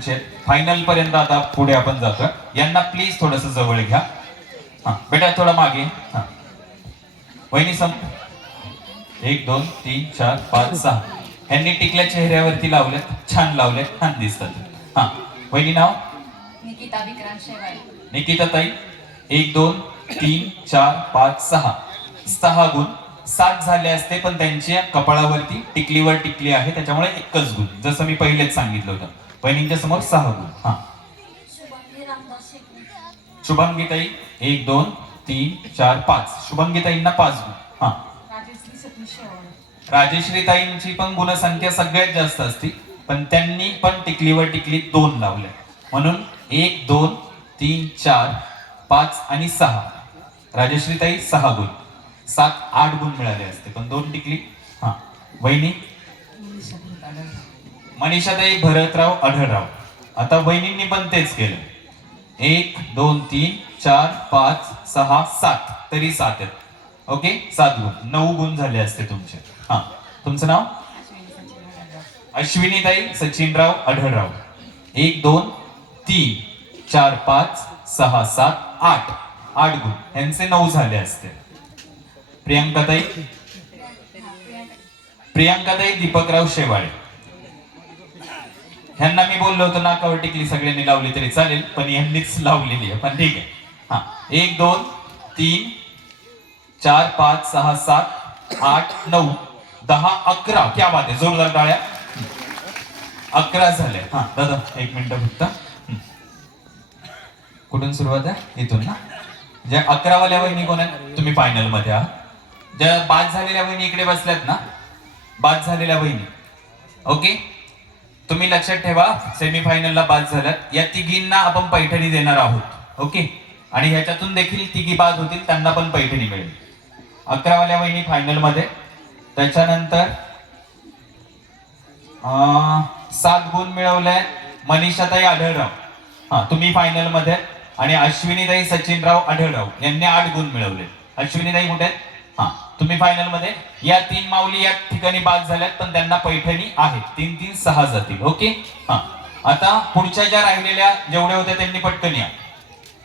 तुमचे फायनल पर्यंत आता पुढे आपण जातोय. यांना प्लीज थोडस जवळ घ्या. हा बेटा थोडा मागे. हा वहिनी सम 1 2 3 4 5 6 यांनी टिकल्या चेहऱ्यावरती लावल्यात. छान लावल्यात, छान दिसतात. हा वहिनी नाव निकिता विक्रांत शेवाळे. निकिता ताई 1 2 3 4 5 6 6 गुण. 7 झाले असते पण त्यांच्या कपाळावरती टिकलीवर टिकली आहे त्याच्यामुळे एकच गुण, जसं मी पहिलेच सांगितलं होतं. वहिनींच्या समोर 6 गुण. हा शुभांगी रामदास शेट्टी. शुभांगी ताई 1 2 3 4 5 शुभांगी ताईंना 5 गुण. हा राजश्री सतीश शेवाळे. राजेश्री ताईंची पण गुणसंख्या सगळ्यात जास्त असती पण त्यांनी पण टिकलीवर टिकली 2 लावल्या म्हणून 1 2 3 4 5 आणि 6. राजश्री ताई 6 गुण. 7 8 गुण मिळाले असते पण 2 टिकली. हा वहिनी मनीषाताई भरतराव आढळराव. आता वहिनींनी पण तेच केलं. 1 2 3 4 5 6 7 तरी 7 आहेत. ओके 7 गुण. 9 गुण झाले असते तुमचे. हा तुमचं नाव अश्विनी सचिन आढळराव. अश्विनीताई सचिनराव आढळराव. 1 2 3 4 5 6 7 8 8 गुण. यांचे 9 झाले असते. प्रियांकाताई प्रियांकाताई दीपकराव शेवाळे. ह्यांना मी बोललो होतो नाकावर टिकली सगळ्यांनी लावली तरी चालेल पण यांनीच लावलेली आहे पण ठीक आहे. हा 1 2 3 4 5 6 7 8 9 10 11. क्या बात आहे, जोरदार टाळ्या. 11 झाले. हा दादा 1 मिनिट फक्त. कुठून सुरुवात आहे? इथून ना. ज्या 11 वाल्या वहिनी कोण आहेत? तुम्ही फायनल मध्ये आहात. ज्या बाद झालेल्या वहिनी इकडे बसल्यात ना, बाद झालेल्या वहिनी. ओके तुम्ही लक्षात ठेवा, सेमीफायनलला बाद झाल्यात या तिघींना आपण पैठणी देणार आहोत. ओके आणि ह्याच्यातून देखील तिघी बाद होतील त्यांना पण पैठणी मिळेल. 11 वाल्या वहिनी फायनल मध्ये. त्याच्यानंतर 7 गुण मिळवले मनीषाताई आढळराव. हा तुम्ही फायनल मध्ये. आणि अश्विनीताई सचिनराव आढळराव यांनी 8 गुण मिळवले. अश्विनीताई कुठे आहेत? हा तुम्ही फायनल मध्ये. या 3 माऊली या ठिकाणी बाद झाल्यात पण त्यांना पैठणी आहे. 3 3 6 जातील. ओके हा आता पुढच्या ज्या राहिलेल्या जेवढे होते त्यांनी पटकन या,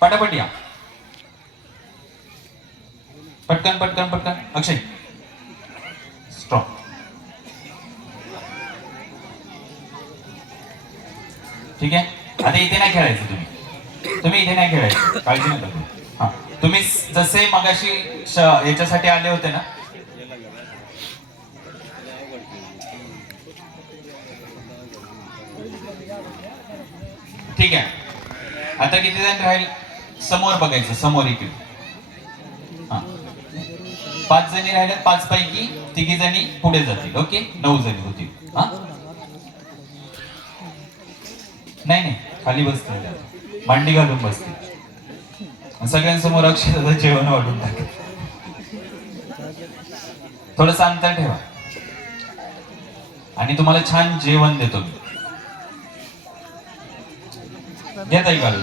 पटापट या. पटकन पटकन पटकन. अक्षय स्ट्रॉंग. ठीक आहे आता इथे नाही खेळायचं तुम्ही इथे नाही खेळायचं, काळजी नका करू. हा तुम्ही जसे मगाशी याच्यासाठी आले होते ना, ठीक आहे. आता किती जण राहील? समोर बघायचं, समोर इकडे. हा 5 जणी राहिल्यात. 5 पैकी 3 जणी पुढे जातील. ओके 9 जणी होतील. हा नाही नाही खाली बसतील, मांडी घालून बसतील. सगळ्यांसमोर अक्षरशः जेवण वाढून टाक. थोडंसं अंतर ठेवा आणि तुम्हाला छान जेवण देतो मी. घेताय काढून.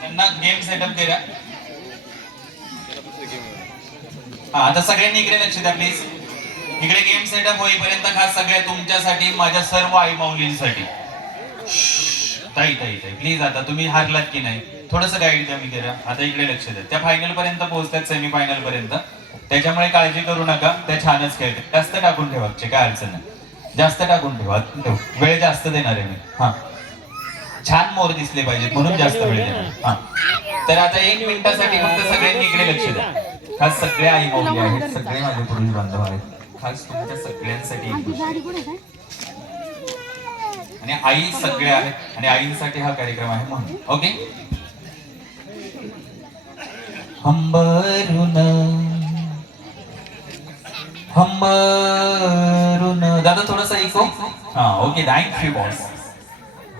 त्यांना गेम सेटअप करा. हा आता सगळ्यांनी इकडे लक्ष द्या प्लीज. इकडे गेम सेटअप होईपर्यंत खास सगळ्या तुमच्यासाठी, माझ्या सर्व आई माऊलींसाठी. ताई ताई ताई प्लीज आता तुम्ही हारलात की नाही थोडस गाईड द्या मी करा. आता इकडे लक्ष द्या. त्या फायनल पर्यंत पोहोचतात, सेमी फायनल पर्यंत. त्याच्यामुळे काळजी करू नका, त्या छानच खेळतात. जास्त टाकून ठेवा, काय अडचण नाही. जास्त टाकून ठेवा, वेळ जास्त देणार आहे मी. हा छान मोर दिसले पाहिजेत म्हणून जास्त वेळ देणार. हा तर आता 1 मिनिटासाठी फक्त सगळ्यांनी इकडे लक्ष द्या. खास सगळे आई माऊली आहेत, सगळे माझे पुरुष बांधव आहेत. खास तुमच्या सगळ्यांसाठी आणि आई सगळे आहेत आणि आईंसाठी हा कार्यक्रम आहे म्हणून. ओके हंबरून हंबरून दादा थोडस ऐकू. हा ओके थँक्यू बॉस.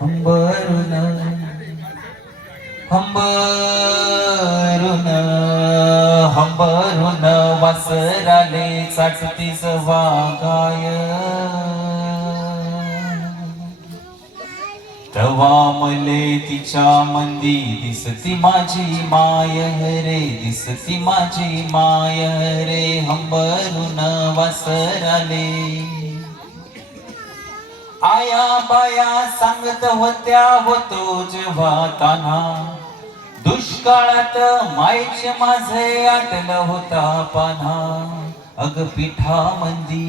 हंबरून हंबरून हंबरून वासराले चाटतीस वागाय. तवा मले तिच्या मंदी दिसती माझी माय रे, दिसती माझी माय रे. हंबरून वासराले आया बाया सांगत होत्या होतो जेव्हा ताना, दुष्काळात मायेचे माझे आटलं होता पाना. अग पिठा मंदी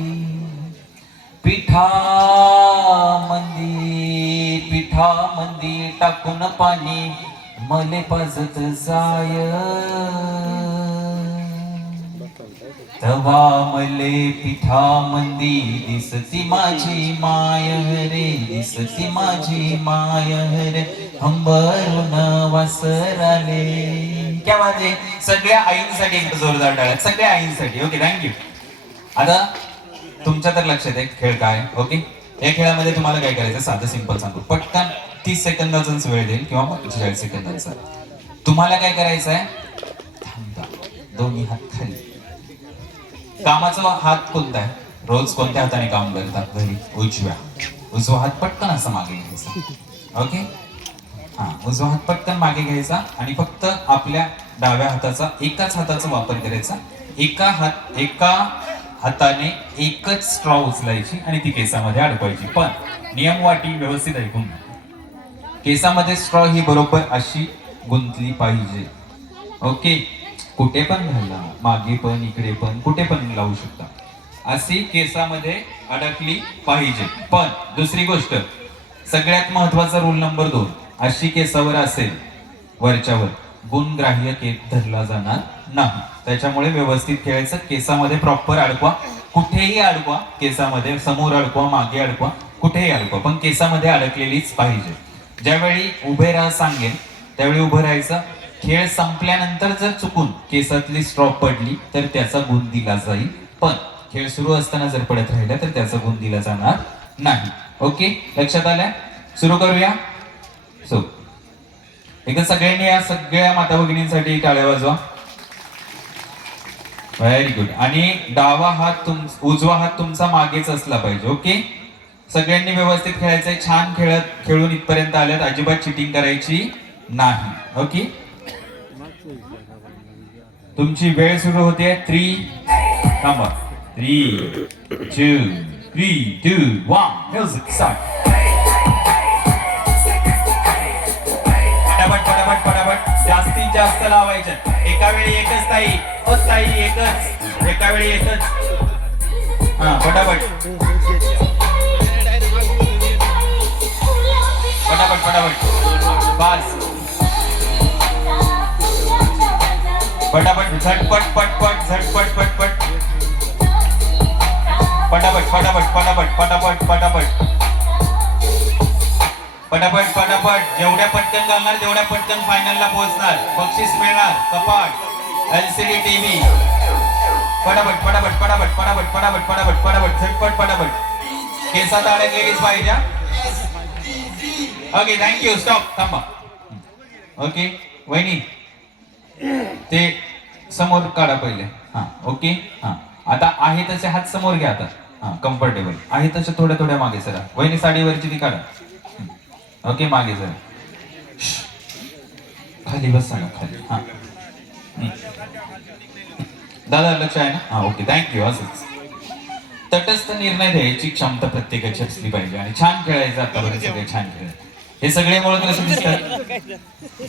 टाकून पाणी मले पाजत जाय. तवा मले पिठा मंदी दिसती माझी माय रे, दिसती माझी माय रे, हंबरून वासराले. क्या बात आहे. सगळ्या आईंसाठी एक जोरदार टाळ्या, सगळ्या आईंसाठी. Okay, thank you. आता तुमच्या तर लक्षात आहे खेळ काय. ओके, या खेळामध्ये तुम्हाला काय करायचं साधं सिंपल सांगू. पटकन 30 सेकंदाचाच वेळ देईल किंवा मग 40 सेकंदाचा. तुम्हाला काय करायचं आहे, थांबता, दोन्ही हात खाली. कामाचा हात कोणता आहे, रोज कोणत्या हाताने काम करतात घरी, उजवा हात पटकन असं मागे घ्यायचा. ओके, हा, उजवा हात पटकन मागे घ्यायचा आणि फक्त आपल्या डाव्या हाताचा एकाच हाताचा वापर करायचा. एका हाताने एकच स्ट्रॉ उचलायची आणि ती केसामध्ये अडकवायची. पण नियम वाटी व्यवस्थित ऐकून, केसामध्ये स्ट्रॉ ही बरोबर अशी गुंतली पाहिजे. ओके, कुठे पण घाला, मागे पण, इकडे पण, कुठे पण लावू शकता. अशी केसामध्ये अडकली पाहिजे. पण दुसरी गोष्ट, सगळ्यात महत्वाचा रूल नंबर 2, अशी केसावर असेल वरच्यावर, गुणग्राह्य केस धरला जाणार नाही. त्याच्यामुळे व्यवस्थित खेळायचं. केसामध्ये प्रॉपर अडकवा, कुठेही अडकवा, केसामध्ये समोर अडकवा, मागे अडकवा, कुठेही अडकवा, पण केसामध्ये अडकलेलीच पाहिजे. ज्यावेळी उभे राहा सांगेल त्यावेळी उभं राहायचं. खेळ संपल्यानंतर जर चुकून केसातली स्ट्रॉप पडली तर त्याचा गुण दिला जाईल, पण खेळ सुरू असताना जर पडत राहिला तर त्याचा गुण दिला जाणार नाही. ओके, लक्षात आलं. सुरू करूया. सो एकदा सगळ्यांनी या सगळ्या माता भगिनींसाठी टाळ्या वाजवा. Very good. आणि डावा हात उजवा हात तुमचा मागेच असला पाहिजे. ओके, सगळ्यांनी व्यवस्थित खेळायचंय. छान खेळून इथपर्यंत आल्यात, अजिबात चिटिंग करायची नाही. ओके, तुमची वेळ सुरू होते. 3 थांबा, 3 2 1 म्युझिक स्टार्ट. पटापट जास्तीत जास्त लावायचं. एका वेळी एकच ताई, एकच, एका वेळी एकच. हा, पटापट बस. पटापट, झटपट पटपट, झटपट पटपट, पटापट. जेवढ्या पटकन घालणार तेवढ्या पटकन फायनलला पोहोचणार. बक्षीस मिळणार, कपाट, एलसीडी टीव्ही. पटापट, झटपट पटापट. केसात अडकलेलीच पाहिजे. Okay, thank you. स्टॉप, थांबा. ओके, वहिनी ते समोर काढा पहिले. हा, ओके. हा, आता आहे तसे हात समोर घ्या. आता हा, कम्फर्टेबल आहे तसे थोड्या मागे सरा. वहिनी साडीवरची ती काढा. ओके, मागे जरा खाली बस, सांगा खाली. हा, दादा लक्ष आहे ना. हा, ओके, थँक्यू. असंच तटस्थ निर्णय द्यायची क्षमता प्रत्येकाची असली पाहिजे आणि छान खेळायचं. आतापर्यंत सगळे छान खेळ. हे सगळे मोर कसे दिसतात,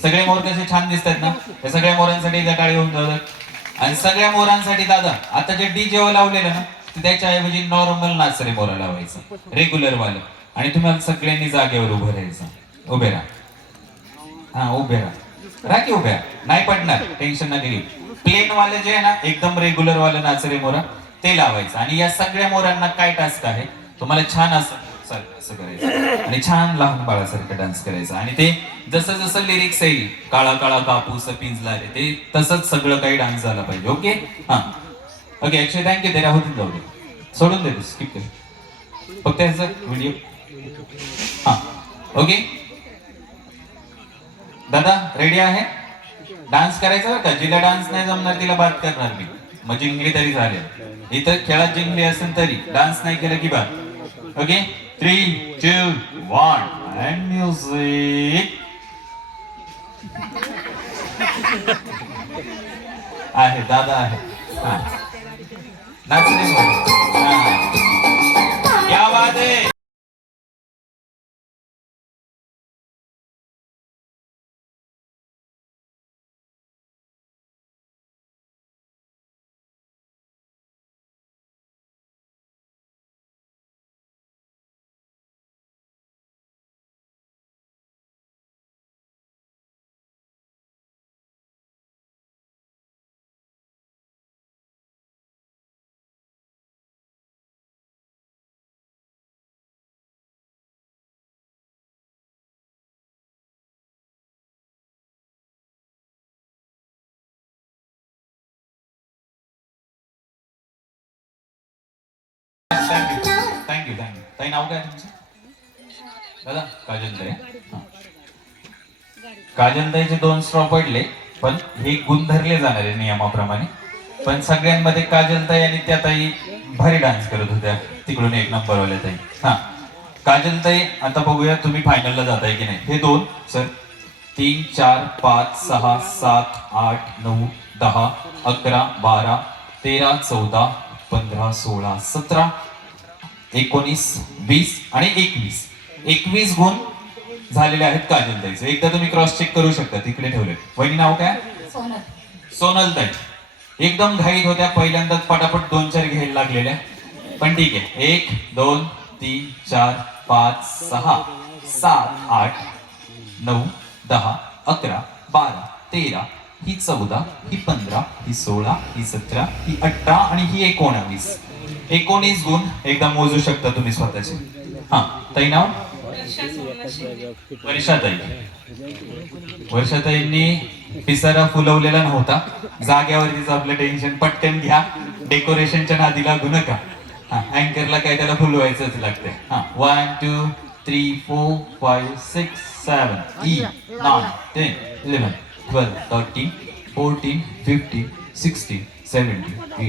सगळे मोर कसे छान दिसतात ना. हे सगळ्या मोरांसाठी टाळी होऊन जातात. आणि सगळ्या मोरांसाठी दादा आता जे डीजे लावलेलं ना, त्याच्याऐवजी नॉर्मल नाचरे मोरा लावायचं, रेग्युलर वालं. आणि तुम्हाला सगळ्यांनी जागेवर उभं राहायचं. उभे राहा. हा, उभे राहा की उभ्या नाही पडणार, टेन्शन नाही घेऊ. प्लेन वाले जे आहे ना, एकदम रेग्युलर वाले नाचरे मोरा ते लावायचं. आणि या सगळ्या मोरांना काय टास्क आहे, तुम्हाला छान असं करायचं आणि छान लहान बाळासारखं डान्स करायचा. आणि ते जसं जसं लिरिक्स येईल, काळा काळा कापूस पिंजला रे, ते तसंच सगळं काही डान्स झाला पाहिजे. ओके, हा, ओके. अक्षय थँक्यू. ते राहून जाऊ दे, सोडून दे, स्किप कर फक्त ह्याचा व्हिडिओ. हा, ओके. दादा रेडी आहे डान्स करायचा बरं का. जिला डान्स नाही जमणार तिला बात करणार मी. मग जिंकली तरी झाले. इतर खेळात जिंकली असेल तरी डान्स नाही केलं की बात. Okay, 3 2 1 and music. आहे दादा आहे. हा, नाचणे. क्या बात आहे. थँक्यू ताई, नाव काय तुमचं? दादा काजलताई. हा. काजलताईचे 2 स्ट्रॉ पडले, पण हे गुण धरले जाणार आहे नियमाप्रमाणे. पण सगळ्यांमध्ये काजलताई आणि त्या ताई भारी डान्स करत होत्या, तिकडून 1 नंबरवाल्या ताई. हा, काजलताई आता बघूया तुम्ही फायनलला जाताय की नाही. हे 2 सर 3 4 5 6 7 8 9 10 11 12 13 14 15 16 17 19 20 आणि 21 गुण झालेले आहेत काजलताईचे. एकदा तुम्ही क्रॉस चेक करू शकता, तिकडे ठेवले. वहिनी नाव काय? सोनल. सोनलताई. एकदम घाईत होत्या, पहिल्यांदाच पटापट 2-4 घ्यायला लागलेल्या, पण ठीक आहे. 1 2 3 4 5 6 7 8 9 10 11 12 13 ही 14 ही 15 ही 16 ही 17 ही 18 आणि ही 19 गुण एकदा मोजू शकता तुम्ही स्वतःचे. हा ताई नाव? वर्षाताई. वर्षाताईंनी पिसारा फुलवलेला नव्हता, जाग्यावरतीच आपलं टेन्शन. पटकन घ्या, डेकोरेशनच्या नादी लागू नका. हा, अँकरला काय त्याला फुलवायचंच लागतंय. हा, 1 2 3 4 5 6 7 8 9 10 11 12 13 14 15 16 17 18 19 20 21 22 23 24 25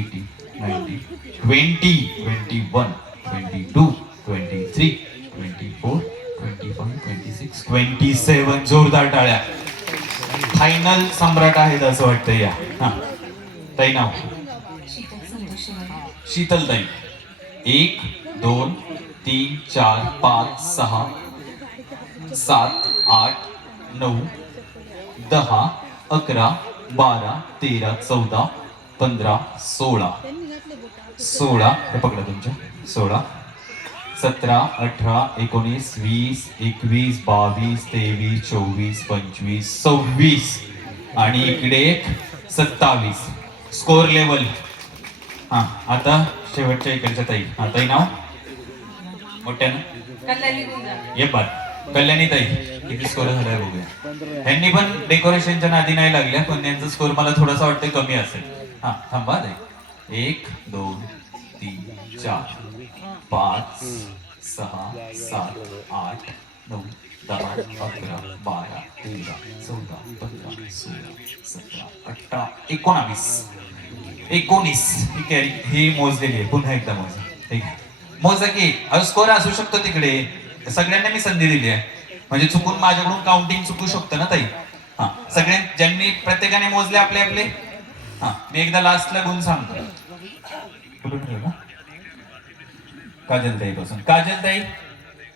26 27. जोरदार टाळ्या. फायनल सम्राट आहेत असं वाटतं या. हा ताई नाव? शीतल संतोष शेवाळे. शीतलताई. 1 2 3 4 5 6 7 8 9 10 11 12 13 14 15 16 हे पकडा तुमच्या. 16 17 18 19 20 21 22 23 24 25 26 आणि इकडे 27. Score level. हा, आता शेवटच्या इकडच्या ताई. हा ताई नाव? मोठ्यानं कल्याणी गुंजा. ये बात. कल्याणी ताई, किती स्कोर झालाय बघूया. ह्यांनी पण डेकोरेशनच्या नादी नाही लागल्या, पण त्यांचा स्कोर मला थोडासा वाटतं कमी असेल. हा थांबा ताई. 1 2 3 4 5 6 7 8 9 10 11 12 13 14 15 16 17 18 19 ही कॅरी ही मोजलेली आहे. पुन्हा एकदा मोजा. ठीक आहे, मोजा की. स्कोर असू शकतो तिकडे. सगळ्यांना मी संधी दिली आहे, म्हणजे चुकून माझ्याकडून काउंटिंग चुकू शकतं ना ताई. हा, ज्यांनी प्रत्येकाने मोजले आपले आपले. हा, मी एकदा लास्टला गुण सांगतो. कुठून ठेवला? काजलताई पासून. काजलताई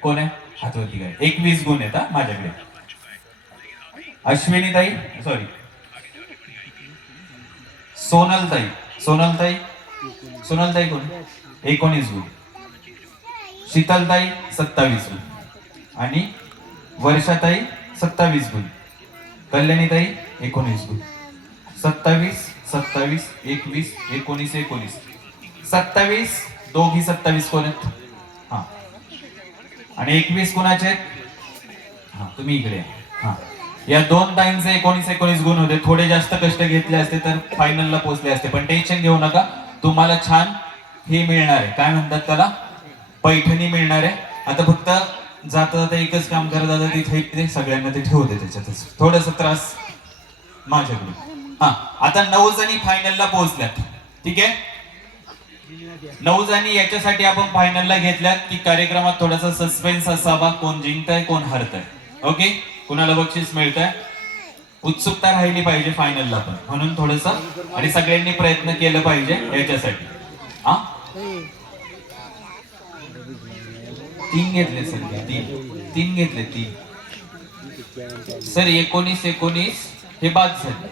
कोण आहे? हातवरती काय? 21 गुण आहेत हा माझ्याकडे. अश्विनीताई, सॉरी सोनलताई कोण? 19 गुण. शीतलताई 27 गुण आणि वर्षाताई 27 गुण. कल्याणीताई 19 गुण. 27 27 21 19 27. दोघी 27 कोण आहेत? हा, आणि 21 कोणाचे आहेत? हा, तुम्ही इकडे. हा, या 2 ताईंचे 19 गुण होते. थोडे जास्त कष्ट घेतले असते तर फायनलला पोहोचले असते, पण टेन्शन घेऊ नका. तुम्हाला छान हे मिळणार आहे, काय म्हणतात त्याला, पैठणी मिळणार आहे. आता फक्त जाता जाता एकच काम करत जाता, तिथे सगळ्यांना ते ठेवू दे त्याच्यातच. थोडासा त्रास माझ्याकडून. हा, आता 9 जणी फायनलला पोहोचल्यात. ठीक आहे, 9 जणी याच्यासाठी आपण फायनलला घेतल्यात की कार्यक्रमात थोडासा सस्पेन्स असावा, कोण जिंकताय कोण हरताय. ओके, कुणाला बक्षीस मिळतंय, उत्सुकता राहिली पाहिजे फायनलला पण, म्हणून थोडस. आणि सगळ्यांनी प्रयत्न केलं पाहिजे याच्यासाठी. हा, 3 घेतले सर. 3 घेतले. 3 सर. 19 हे बाद झाले.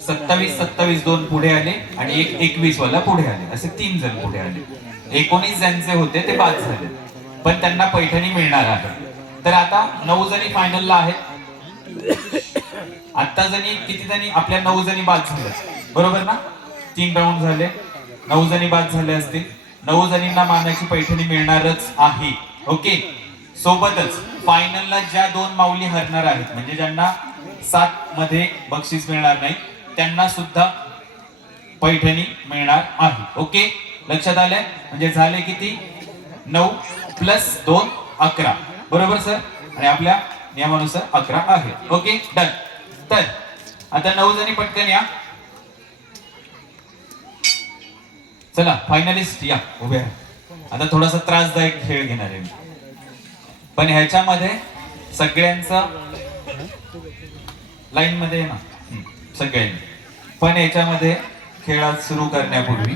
27 2 पुढे आले आणि 21 वाला पुढे आले, असे 3 जण पुढे आले. 19 ज्यांचे होते ते बाद झाले, पण त्यांना पैठणी मिळणार आहे. तर आता 9 जणी फायनलला आहेत. आता किती जणी? आपल्या 9 जणी बाद झाल्या, बरोबर ना? 3 राऊंड झाले, 9 जणी बाद झाले असतील. 9 जणींना मानाची पैठणी मिळणारच आहे. ओके, सोबतच फायनलला ज्या 2 माऊली हरणार आहेत, म्हणजे ज्यांना 7 मध्ये बक्षीस मिळणार नाही, त्यांना सुद्धा पैठणी मिळणार आहे. ओके, लक्षात आलंय? म्हणजे झाले किती? 9 प्लस 2 11 बरोबर सर. आणि आपल्या नियमानुसार 11 आहे. Okay done. तर आता 9 जणी पटकन या. चला फायनलिस्ट या उभे राहा. आता थोडासा त्रासदायक खेळ घेणार आहे मी, पण ह्याच्यामध्ये सगळ्यांचं लाईन मध्ये आहे ना सगळ्यांनी. पण याच्यामध्ये खेळात सुरू करण्यापूर्वी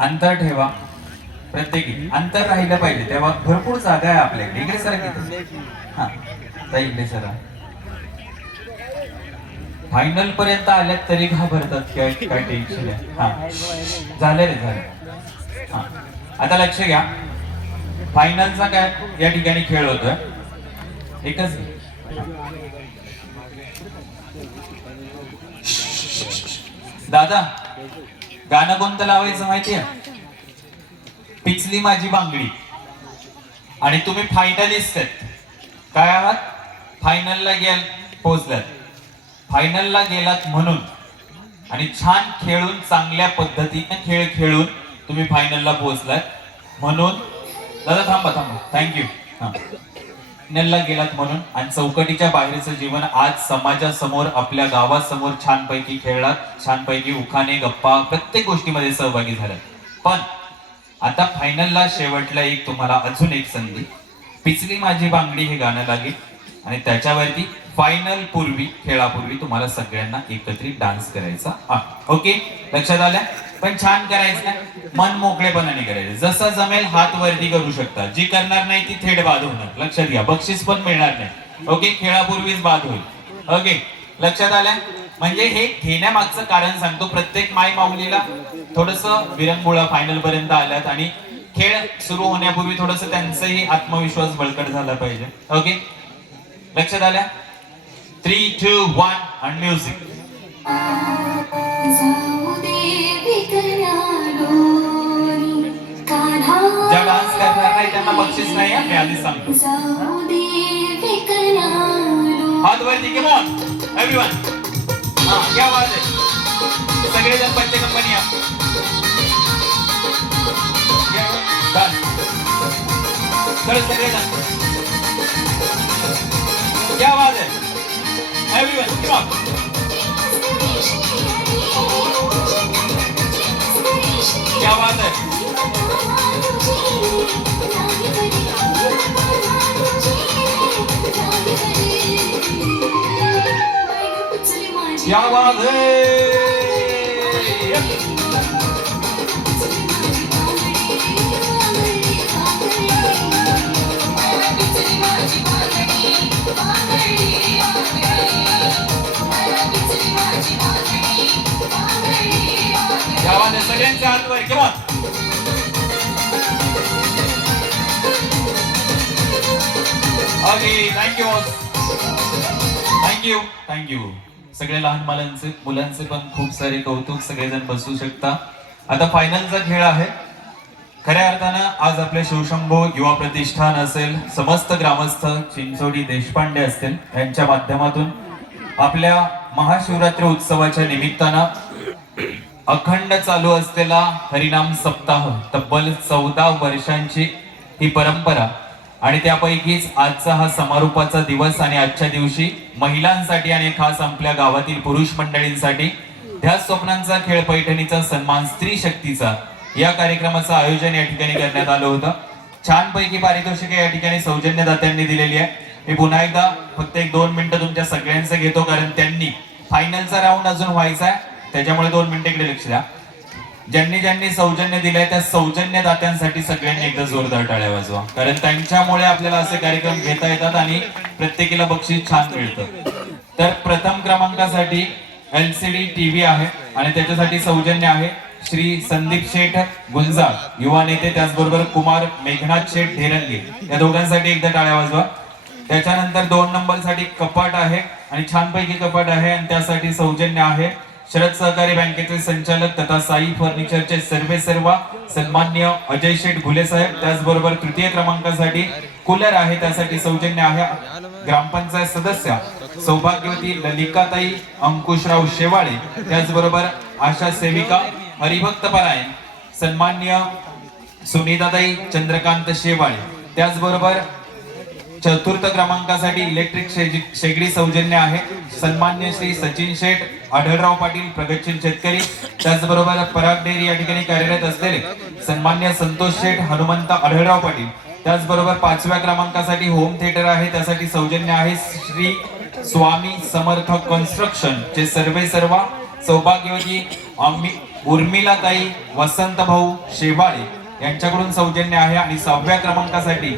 अंतर ठेवा. प्रत्येकी अंतर राहिलं पाहिजे. तेव्हा भरपूर जागा आहे आपल्याकडे. इकडे सरा किती हा ताई इकडे सरा. फायनल पर्यंत आल्यात तरी घाबरतात. काय काय टेन्शन आहे. हा झालं रे झालं. हा आता लक्ष घ्या. फायनलचा काय या ठिकाणी खेळ होतोय. एकच दादा गाणं कोणतं लावायचं माहितीये. पिचली माझी बांगडी. आणि तुम्ही फायनलिस्ट आहेत. काय आहात फायनलला पोहोचलात. फायनलला गेलात म्हणून आणि छान खेळून चांगल्या पद्धतीने खेळ खेळून तुम्ही फायनलला पोहोचलात म्हणून. दादा थांबा थांबा थँक्यू. हा फायनलला गेलात म्हणून आणि चौकटीच्या बाहेरचं जीवन आज समाजासमोर आपल्या गावासमोर छानपैकी खेळलात. छानपैकी उखाणे गप्पा प्रत्येक गोष्टीमध्ये सहभागी झालात. पण आता फायनलला शेवटला एक तुम्हाला अजून एक संधी. पिचली माझी बांगडी हे गाणं लागेल आणि त्याच्यावरती फायनल पूर्वी खेळापूर्वी तुम्हाला सगळ्यांना एकत्रित डान्स करायचा आहे. ओके लक्षात आलं. पण छान करायचं नाही. मन मोकळेपणाने करायचं. जसं जमेल हात वरती करू शकता. जी करणार नाही ती थेट बाद होणार. लक्षात घ्या. बक्षीस पण मिळणार नाही. ओके खेळापूर्वीच बाद होईल. ओके लक्षात आलं. म्हणजे हे घेण्यामागचं कारण सांगतो. प्रत्येक माय माऊलीला थोडस विरंगुळा फायनल पर्यंत आल्यात आणि खेळ सुरू होण्यापूर्वी थोडस त्यांचाही आत्मविश्वास बळकट झाला पाहिजे. ओके लक्षात आल्या. 3, 2, 1 आणि म्युझिक. ज्या डान्स करणार नाही त्यांना बक्षीस नाही. मी आधीच सांगतो. हात वरती कम ऑन एव्हरीवन. हा क्या बात आहे. सगळेजण पंच कंपनी या. चल सगळेजण क्या बात है. Everyone come on. क्या बात है. क्या बात है. क्या बात है. सगळ्यांच्या हातवर come on. Okay thank you thank you thank you. सगळे लहान मुलांचे पण खूप सारे कौतुक. सगळेजण बसू शकता. आता फायनलचा खेळ आहे. खऱ्या अर्थानं आज आपले शिवशंभो युवा प्रतिष्ठान असेल, समस्त ग्रामस्थ चिंचोडी देशपांडे असतील यांच्या माध्यमातून आपल्या महाशिवरात्री उत्सवाच्या निमित्तानं अखंड चालू असलेला हरिनाम सप्ताह तब्बल 14 वर्षांची ही परंपरा आणि त्यापैकीच आजचा हा समारोपाचा दिवस. आणि आजच्या दिवशी महिलांसाठी आणि खास आपल्या गावातील पुरुष मंडळींसाठी ध्यास स्वप्नांचा खेळ पैठणीचा सन्मान स्त्री शक्तीचा या कार्यक्रमाचं आयोजन या ठिकाणी करण्यात आलं होतं. छानपैकी पारितोषिके या ठिकाणी सौजन्यदात्यांनी दिलेली आहे. मी पुन्हा एकदा फक्त 1-2 मिनिटं तुमच्या सगळ्यांचं घेतो कारण त्यांनी फायनलचा राऊंड अजून व्हायचा आहे. त्याच्यामुळे 2 मिनिटं इकडे लक्ष द्या. ज्यांनी ज्यांनी सौजन्य दिलंय त्या सौजन्यदात्यांसाठी सगळ्यांनी एकदा जोरदार टाळ्या वाजवा. कारण त्यांच्यामुळे आपल्याला असे कार्यक्रम घेता येतात आणि प्रत्येकीला बक्षीस छान मिळतं. तर प्रथम क्रमांकासाठी LCD TV आहे आणि त्याच्यासाठी सौजन्य आहे श्री संदीप शेठ गुंजाळ युवा नेते, त्याचबरोबर कुमार मेघनाथ शेठ ढेरंगे या दोघांसाठी एकदा टाळ्या वाजवा. त्याच्यानंतर 2 नंबरसाठी कपाट आहे आणि छानपैकी कपाट आहे आणि त्यासाठी सौजन्य आहे शरद सहकारी बँकेचे संचालक तथा साई फर्निचरचे सर्वेसर्वा सन्मान्य अजय शेठ घुले साहेब. त्याचबरोबर तृतीय क्रमांकासाठी कूलर आहे त्यासाठी सौजन्य आहे ग्रामपंचायत सदस्य सौभाग्यवती ललिकाताई अंकुशराव शेवाळे. त्याचबरोबर आशा सेविका हरिभक्त परायण सन्मान्य सुनीताताई चंद्रकांत शेवाळे. त्याचबरोबर चतुर्थ क्रमांकासाठी इलेक्ट्रिक शेगडी सौजन्य आहे. सन्मान्य श्री सचिन शेठ आढळराव पाटील प्रगतशील शेतकरी. त्याचबरोबर पराग डेअरी या ठिकाणी कार्यरत असलेले सन्मान्य संतोष शेठ हनुमंत आढळराव पाटील. त्याचबरोबर 5व्या क्रमांकासाठी होम थिएटर आहे, त्यासाठी सौजन्य आहे श्री स्वामी समर्थ कन्स्ट्रक्शन चे सर्व सौभाग्यवती उर्मिलाताई वसंत भाऊ शेवाळे यांच्याकडून सौजन्य आहे. आणि 6व्या क्रमांकासाठी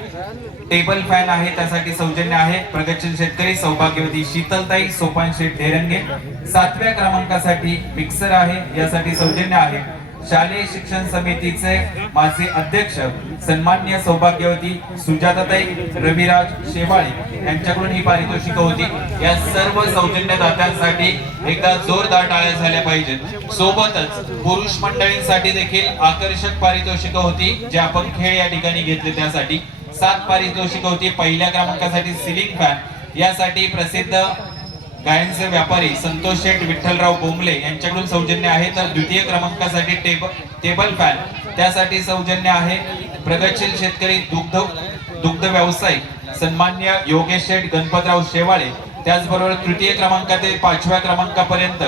टेबल फॅन आहे, त्यासाठी सौजन्य आहे प्रगतशील शेतकरी सौभाग्यवती शीतलताई सोपान शेठ डेरंगे. 7व्या क्रमांकासाठी मिक्सर आहे, यासाठी सौजन्य आहे शालेय शिक्षण समितीचे माजी अध्यक्ष सन्मान्य सौभाग्यवती सुजाताताई रविराज शेवाळे यांच्याकडून ही पारितोषिक होती. या सर्व सौजन्यदात्यांसाठी एकदा जोरदार टाळ्या झाल्या पाहिजेत. सोबतच पुरुष मंडळींसाठी देखील आकर्षक पारितोषिक होती, जे आपण खेळ या ठिकाणी घेतले त्यासाठी 7 पारितोषिक होती. पहिल्या क्रमांकासाठी सिलिंग फॅन, यासाठी प्रसिद्ध गायनचे व्यापारी संतोष शेठ विठ्ठलराव बोंबले यांच्याकडून सौजन्य आहे. तर द्वितीय क्रमांकासाठी टेबल फॅन, त्यासाठी सौजन्य आहे प्रगतशील शेतकरी दुग्ध व्यावसायिक सन्मान्य योगेश शेठ गणपतराव शेवाळे. त्याचबरोबर तृतीय क्रमांकात ते 5व्या क्रमांकापर्यंत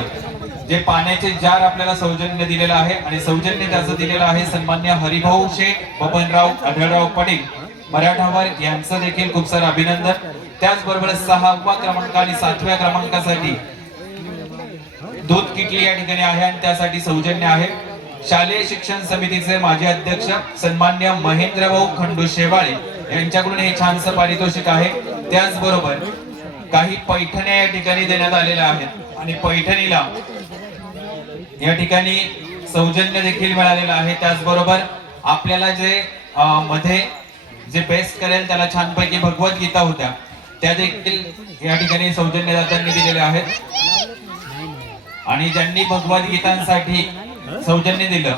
जे पाण्याचे जार आपल्याला सौजन्य दिलेलं आहे आणि सौजन्य त्याचं दिलेलं आहे सन्मान्य हरिभाऊ शेठ बबनराव आढळराव पाटील मराठावर यांचं देखील खूप सारं अभिनंदन. त्याचबरोबर 6वा क्रमांक आणि 7व्या क्रमांकासाठी दूध किटली या ठिकाणी आहे आणि त्यासाठी सौजन्य आहे शालेय शिक्षण समितीचे माजी अध्यक्ष सन्मान्य महेंद्रभाऊ खंडू शेवाळे यांच्याकडून हे छानसं पारितोषिक आहे. त्याचबरोबर काही पैठण्या या ठिकाणी देण्यात आलेल्या आहेत आणि पैठणीला या ठिकाणी सौजन्य देखील मिळालेलं आहे. त्याचबरोबर आपल्याला जे मध्ये जे बेस्ट करेल त्याला छानपैकी भगवद्गीता होत्या, त्या देखील या ठिकाणी सौजन्यदात्यांनी दिलेल्या आहेत. आणि ज्यांनी भगवद्गीतांसाठी सौजन्य दिलं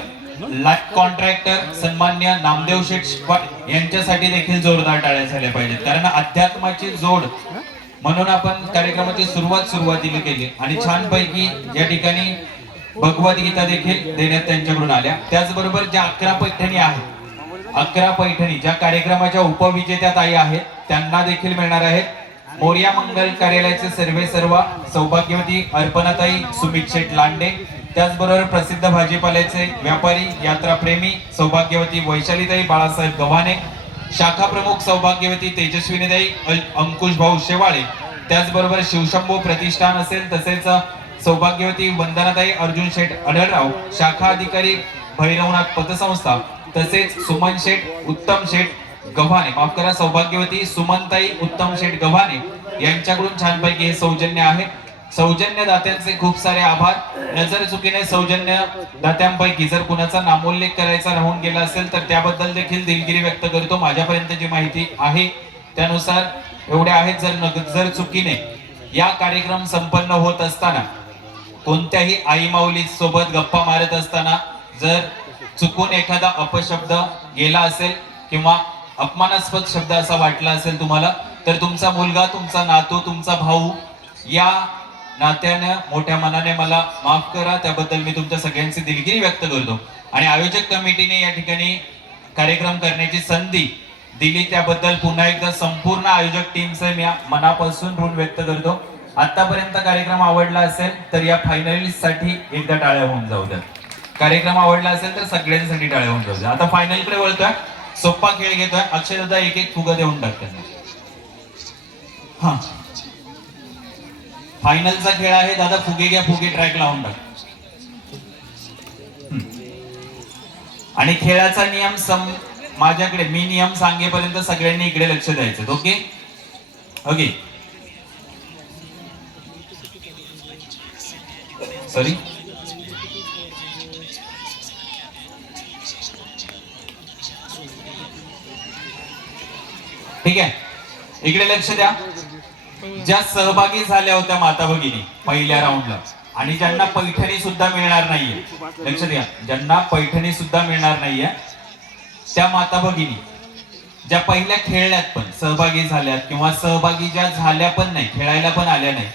लाईफ कॉन्ट्रॅक्टर सन्मान्य नामदेव शेठ शिकवाड यांच्यासाठी देखील जोरदार टाळ्या झाल्या पाहिजेत, कारण अध्यात्माची जोड म्हणून आपण कार्यक्रमाची सुरुवातीला केली आणि छानपैकी या ठिकाणी भगवद्गीता देखील देण्यात त्यांच्याकडून आल्या. त्याचबरोबर ज्या 11 पैठणी आहेत, 11 पैठणी ज्या कार्यक्रमाच्या उपविजेत्या ताई आहेत त्यांना देखील मिळणार आहेत. मोर्या मंगल कार्यालयाचे सर्व सौभाग्यवती अर्पणाताई सुमित शेठ लांडे. त्याचबरोबर प्रसिद्ध भाजीपाल्याचे व्यापारी यात्रा प्रेमी सौभाग्यवती वैशालीताई बाळासाहेब गव्हाणे. शाखा प्रमुख सौभाग्यवती तेजस्विनीताई अंकुश भाऊ शेवाळे. त्याचबरोबर शिवशंभू प्रतिष्ठान असेल तसेच सौभाग्यवती वंदनाताई अर्जुन शेठ आढळराव. शाखा अधिकारी भैरवनाथ पतसंस्था तसेच सुमन शेठ उत्तम शेठ गव्हाणे, माफ करा सौभाग्यवती सुमनताई उत्तम शेठ गव्हाणे यांच्याकडून छानपैकी हे सौजन्य आहे. सौजन्य दात्यांचे खूप सारे आभार. नजर चुकीने सौजन्य दात्यांपैकी जर कुणाचा नामोल्लेख करायचा राहून गेला असेल तर त्याबद्दल देखील दिलगिरी व्यक्त करतो. माझ्यापर्यंत जी माहिती आहे त्यानुसार एवढे आहेत. जर चुकीने या कार्यक्रम संपन्न होत असताना कोणत्याही आई माऊली सोबत गप्पा मारत असताना जर चुकून एखादा अपशब्द गेला असेल किंवा अपमानास्पद शब्द असा वाटला असेल तुम्हाला, तर तुमचा मुलगा, तुमचा नातू, तुमचा भाऊ या नात्याने मोठ्या मनाने मला माफ करा. त्याबद्दल मी तुमच्या सगळ्यांची दिलगिरी व्यक्त करतो. आणि आयोजक कमिटीने या ठिकाणी कार्यक्रम करण्याची संधी दिली त्याबद्दल पुन्हा एकदा संपूर्ण आयोजक टीमचे मी मनापासून ऋण व्यक्त करतो. आतापर्यंत कार्यक्रम आवडला असेल तर या फायनलिस्ट साठी एकदा टाळ्या होऊन जाऊ द्या. कार्यक्रम आवडला असेल तर सगळ्यांसाठी टाळ्या होऊन जाऊ द्या. आता फायनल कडे वळतोय. सोप्पा खेळ घेतोय. अक्षय दादा एक फुगा देऊन टाकतात. हा फायनलचा खेळ आहे. दादा फुगे घ्या, फुगे ट्रॅक लावून टाक. आणि खेळाचा नियम माझ्याकडे मी नियम सांगेपर्यंत सगळ्यांनी इकडे लक्ष द्यायचं. ओके ओके सॉरी ठीक आहे. इकडे लक्ष द्या. ज्या सहभागी झाल्या होत्या माता भगिनी पहिल्या राऊंडला आणि ज्यांना पैठणी सुद्धा मिळणार नाहीये, लक्ष द्या, ज्यांना पैठणी सुद्धा मिळणार नाहीये त्या माता भगिनी ज्या पहिल्या खेळल्यात पण सहभागी झाल्यात किंवा सहभागी ज्या झाल्या पण नाही, खेळायला पण आल्या नाही,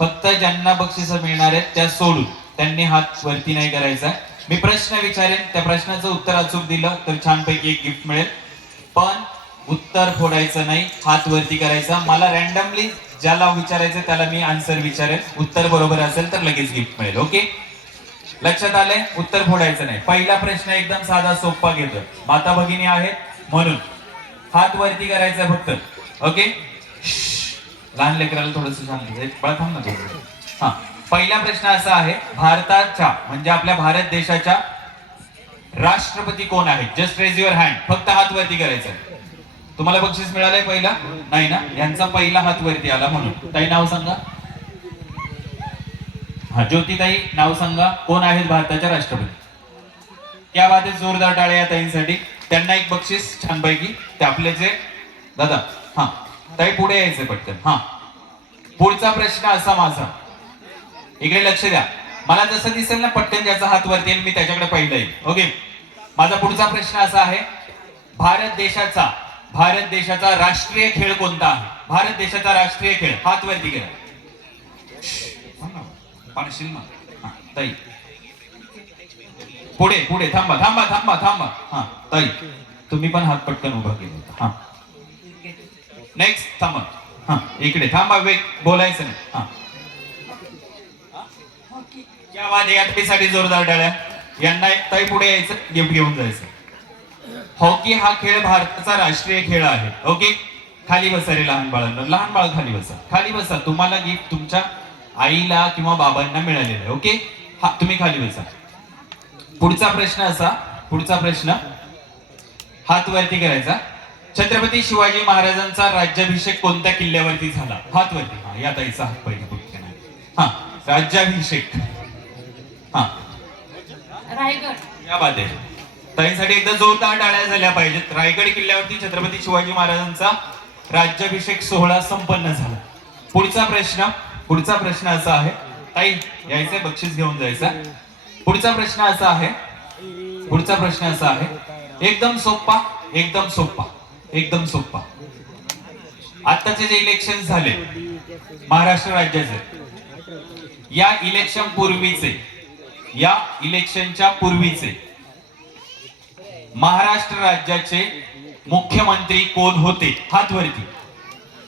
फक्त ज्यांना बक्षीस मिळणार आहेत त्या सोडून त्यांनी हात वरती नाही करायचा. मी प्रश्न विचारेन, त्या प्रश्नाचं उत्तर अचूक दिलं तर छानपैकी एक गिफ्ट मिळेल. पण उत्तर फोडायचं नाही, हात वरती करायचा. मला रॅन्डमली ज्याला विचारायचं त्याला मी आन्सर विचारेल. उत्तर बरोबर असेल तर लगेच गिफ्ट मिळेल. ओके, लक्षात आलंय? उत्तर फोडायचं नाही. पहिला प्रश्न एकदम साधा सोपा घेतो. माता भगिनी आहेत म्हणून हात वरती करायचा फक्त. ओके, लहान लेकराला थोडस सांगितलं, बळा थांब ना थोडं. हा, पहिला प्रश्न असा आहे, भारताच्या म्हणजे आपल्या भारत देशाच्या राष्ट्रपती कोण आहेत? Just raise your hand. फक्त हात वरती करायचा. तुम्हाला बक्षीस मिळालंय पहिला? नाही ना, यांचा पहिला हात वरती आला म्हणून. ताई नाव सांगा. हा, ज्योतिताई नाव सांगा. कोण आहेत भारताच्या राष्ट्रपती? या बात आहे, जोरदार टाळ्या या ताईंसाठी. त्यांना एक बक्षीस छानपैकी. ते आपले जे दादा. हा ताई पुढे यायचं पटकन. हा, पुढचा प्रश्न असा माझा, इकडे लक्ष द्या. मला जसं दिसेल ना पटकन ज्याचा हात वरती येईल मी त्याच्याकडे पहिला येईल. ओके, माझा पुढचा प्रश्न असा आहे, भारत देशाचा राष्ट्रीय खेळ कोणता आहे? भारत देशाचा राष्ट्रीय खेळ. हात वरती करा. पाणशील ना. हा ताई पुढे पुढे. थांबा थांबा थांबा थांबा. हा ताई तुम्ही पण हात पटकन उभा केला होता. हा नेक्स्ट. थांबा. हा इकडे थांबा, वेग बोलायचं नाही. हा, क्या बात आहे. यासाठी जोरदार टाळ्या. यांना ताई पुढे यायचं, गिफ्ट घेऊन जायचं. हॉकी हा खेळ भारताचा राष्ट्रीय खेळ आहे. ओके, खाली बसा रे लहान बाळांना. लहान बाळ खाली बसा, खाली बसा. तुम्हाला गिफ्ट तुमच्या आईला किंवा बाबांना मिळालेलं आहे. ओके, हा तुम्ही खाली बसा. पुढचा प्रश्न असा, पुढचा प्रश्न हात वरती करायचा. छत्रपती शिवाजी महाराजांचा राज्याभिषेक कोणत्या किल्ल्यावरती झाला? हात वरती. हा, या ताईचा हात पहिले पटकन. हा, राज्याभिषेक. हा, रायगड. या बात आहे. ताईंसाठी एकदा जोरदार टाळ्या झाल्या पाहिजेत. रायगड किल्ल्यावरती छत्रपती शिवाजी महाराजांचा राज्याभिषेक सोहळा संपन्न झाला. पुढचा प्रश्न असा आहे, ताई यायचंय, बक्षीस घेऊन जायचं. पुढचा प्रश्न असा आहे, एकदम सोपा, एकदम सोपा, एकदम सोपा. आताचे जे इलेक्शन झाले महाराष्ट्र राज्याचे, या इलेक्शनच्या पूर्वीचे महाराष्ट्र राज्याचे मुख्यमंत्री कोण होते? हात वरती.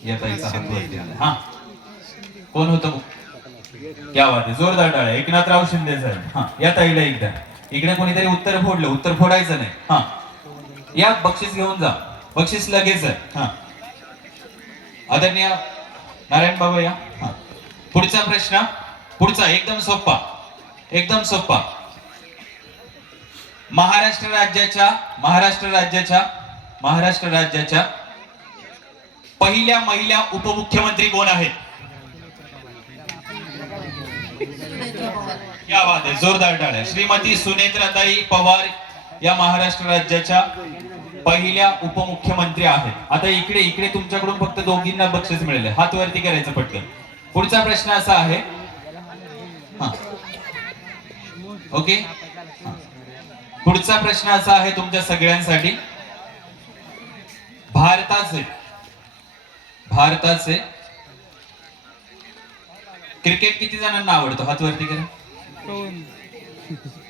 या ताईचा हात वरती आला. हा, कोण होतं? क्या बात आहे, जोरदार टाळ्या. एकनाथराव शिंदे साहेब. हा, या ताईला एकदा. इकडे कोणीतरी उत्तर फोडलं, उत्तर फोडायचं नाही. हा, या बक्षीस घेऊन जा, बक्षीस लगेच आहे. हा, आदरणीय नारायण बाबा या. हा, पुढचा प्रश्न, पुढचा एकदम सोपा, एकदम सोपा. महाराष्ट्र राज्याच्या पहिल्या महिला उपमुख्यमंत्री कोण आहेत? क्या बात आहे, जोरदार टाळ्या. श्रीमती सुनेत्राताई पवार या महाराष्ट्र राज्याच्या पहिल्या उपमुख्यमंत्री आहेत. आता इकडे तुमच्याकडून फक्त दोघींना बक्षीस मिळेल. हात वरती करायचं पटकन. पुढचा प्रश्न असा आहे, हा ओके, पुढचा प्रश्न असा आहे तुमच्या सगळ्यांसाठी. भारताचे क्रिकेट किती जणांना आवडतो? हात वरती करा.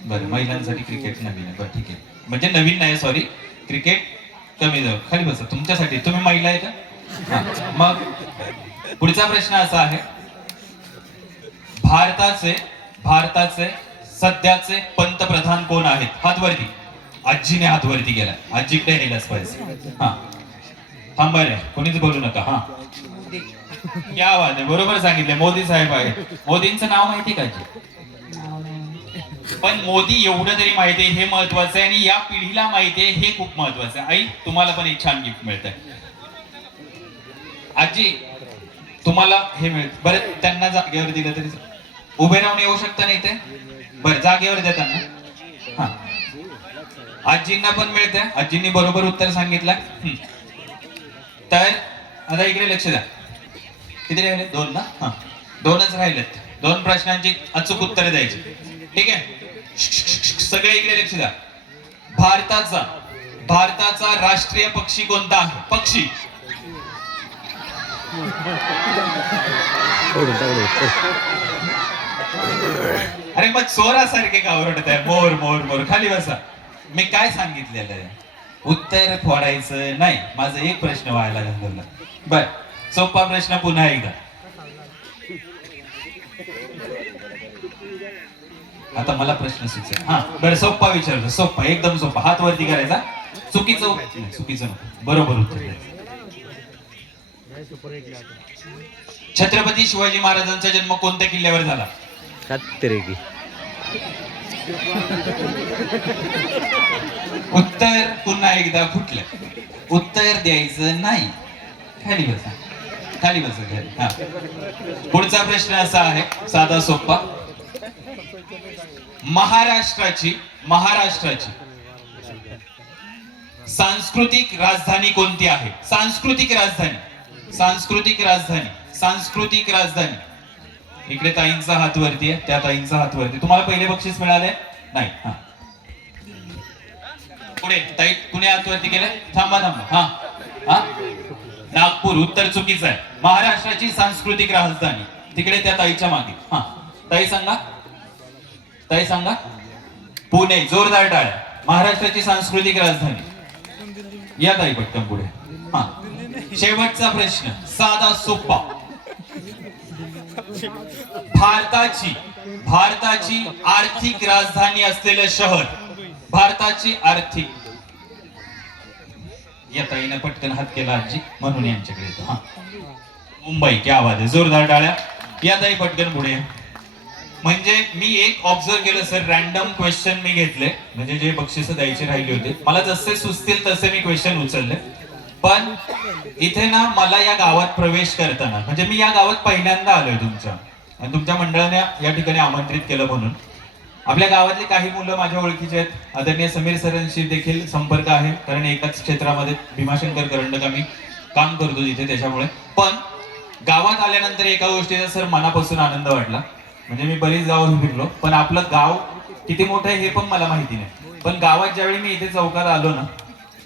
बरं, महिलांसाठी क्रिकेट नवीन आहे. बरं ठीक आहे, म्हणजे नवीन नाही, सॉरी, क्रिकेट कमी जाऊ. खाली बसा. तुमच्यासाठी, तुम्ही महिला आहे का? मग पुढचा प्रश्न असा आहे, भारताचे सध्याचे पंतप्रधान कोण आहेत? हात वरती. आजीने हात वरती केला. आजीकडे यायलाच पाहिजे. हा, थांबा रे, कोणीच बोलू नका. हा, क्या बात आहे, बरोबर सांगितले. मोदी साहेब आहे. मोदींचं नाव माहिती का? पण मोदी एवढं तरी माहिती आहे, हे महत्वाचं आहे. आणि या पिढीला माहिती आहे, हे खूप महत्वाचं आहे. आई, तुम्हाला पण एक छान गिफ्ट मिळत आहे. आजी, तुम्हाला हे मिळत. बरं, त्यांना जागेवर दिलं तरी उभे राहून येऊ शकता नाही ते? बरं, जागेवर द्या त्यांना. हा, आजींना पण मिळते. आजींनी बरोबर उत्तर सांगितलं. तर आता इकडे लक्ष द्या. किती राहिले? 2 ना? हा, 2च राहिलेत. 2 प्रश्नांची अचूक उत्तरे द्यायची. ठीक आहे, सगळे इकडे लक्ष द्या. भारताचा राष्ट्रीय पक्षी कोणता आहे? पक्षी. अरे मग चोरासारखे का ओरडत आहे? मोर मोर मोर, खाली बसा. मी काय सांगितलेलं आहे? उत्तर फोडायचं नाही. माझा एक प्रश्न व्हायला घालवला. बर, सोपा प्रश्न पुन्हा एकदा. आता मला प्रश्न सुचेल. हा बरं, सोपा विचारतो. सोपा, एकदम सोपा. हात वरती करायचा. चुकीचं नाही, चुकीचं नको, बरोबर उत्तर द्यायचं. छत्रपती शिवाजी महाराजांचा जन्म कोणत्या किल्ल्यावर झाला? उत्तर पुन्हा एकदा फुटलं. उत्तर द्यायचं नाही. खाली बसा, खाली बसा, खाली. हा, पुढचा प्रश्न असा आहे, साधा सोपा. महाराष्ट्राची सांस्कृतिक राजधानी कोणती आहे? सांस्कृतिक राजधानी. इकडे ताईंचा हात वरती आहे, त्या ताईंचा हात वरती. तुम्हाला पहिले बक्षीस मिळाले नाही? हा, पुढे ताई, कुणी हात वरती केलं? थांबा. हा हा, नागपूर. उत्तर चुकीचं आहे. महाराष्ट्राची सांस्कृतिक राजधानी तिकडे त्या ताईच्या मागे. हा, ताई सांगा. पुणे. जोरदार टाळ्या. महाराष्ट्राची सांस्कृतिक राजधानी. या ताई पटकन पुढे. हा, शेवटचा प्रश्न, साधा सोपा. भारताची आर्थिक राजधानी असलेलं शहर. भारताची आर्थिक. या ताईने पटकन हात केला आजी, म्हणून यांच्याकडे येतो. हा, मुंबई. क्या आवाज आहे, जोरदार टाळ्या. या ताई पटकन पुढे. म्हणजे मी एक ऑब्झर्व केलं सर, रॅन्डम क्वेश्चन मी घेतले, म्हणजे जे बक्षीस द्यायचे राहिले होते, मला जसे सुचतील तसे मी क्वेश्चन उचलले. पण इथे ना, मला या गावात प्रवेश करताना, म्हणजे मी या गावात पहिल्यांदा आलोय तुमच्या, आणि तुमच्या मंडळाने या ठिकाणी आमंत्रित केलं म्हणून. आपल्या गावातली काही मुलं माझ्या ओळखीचे आहेत. आदरणीय समीर सरांशी देखील संपर्क आहे, कारण एकाच क्षेत्रामध्ये भीमाशंकर करंडक आम्ही काम करतो तिथे, त्याच्यामुळे. पण गावात आल्यानंतर एका गोष्टीचा सर मनापासून आनंद वाटला. म्हणजे मी बरीच गावं फिरलो, पण आपलं गाव किती मोठं आहे हे पण मला माहिती नाही. पण गावात ज्यावेळी मी इथे चौकात आलो ना,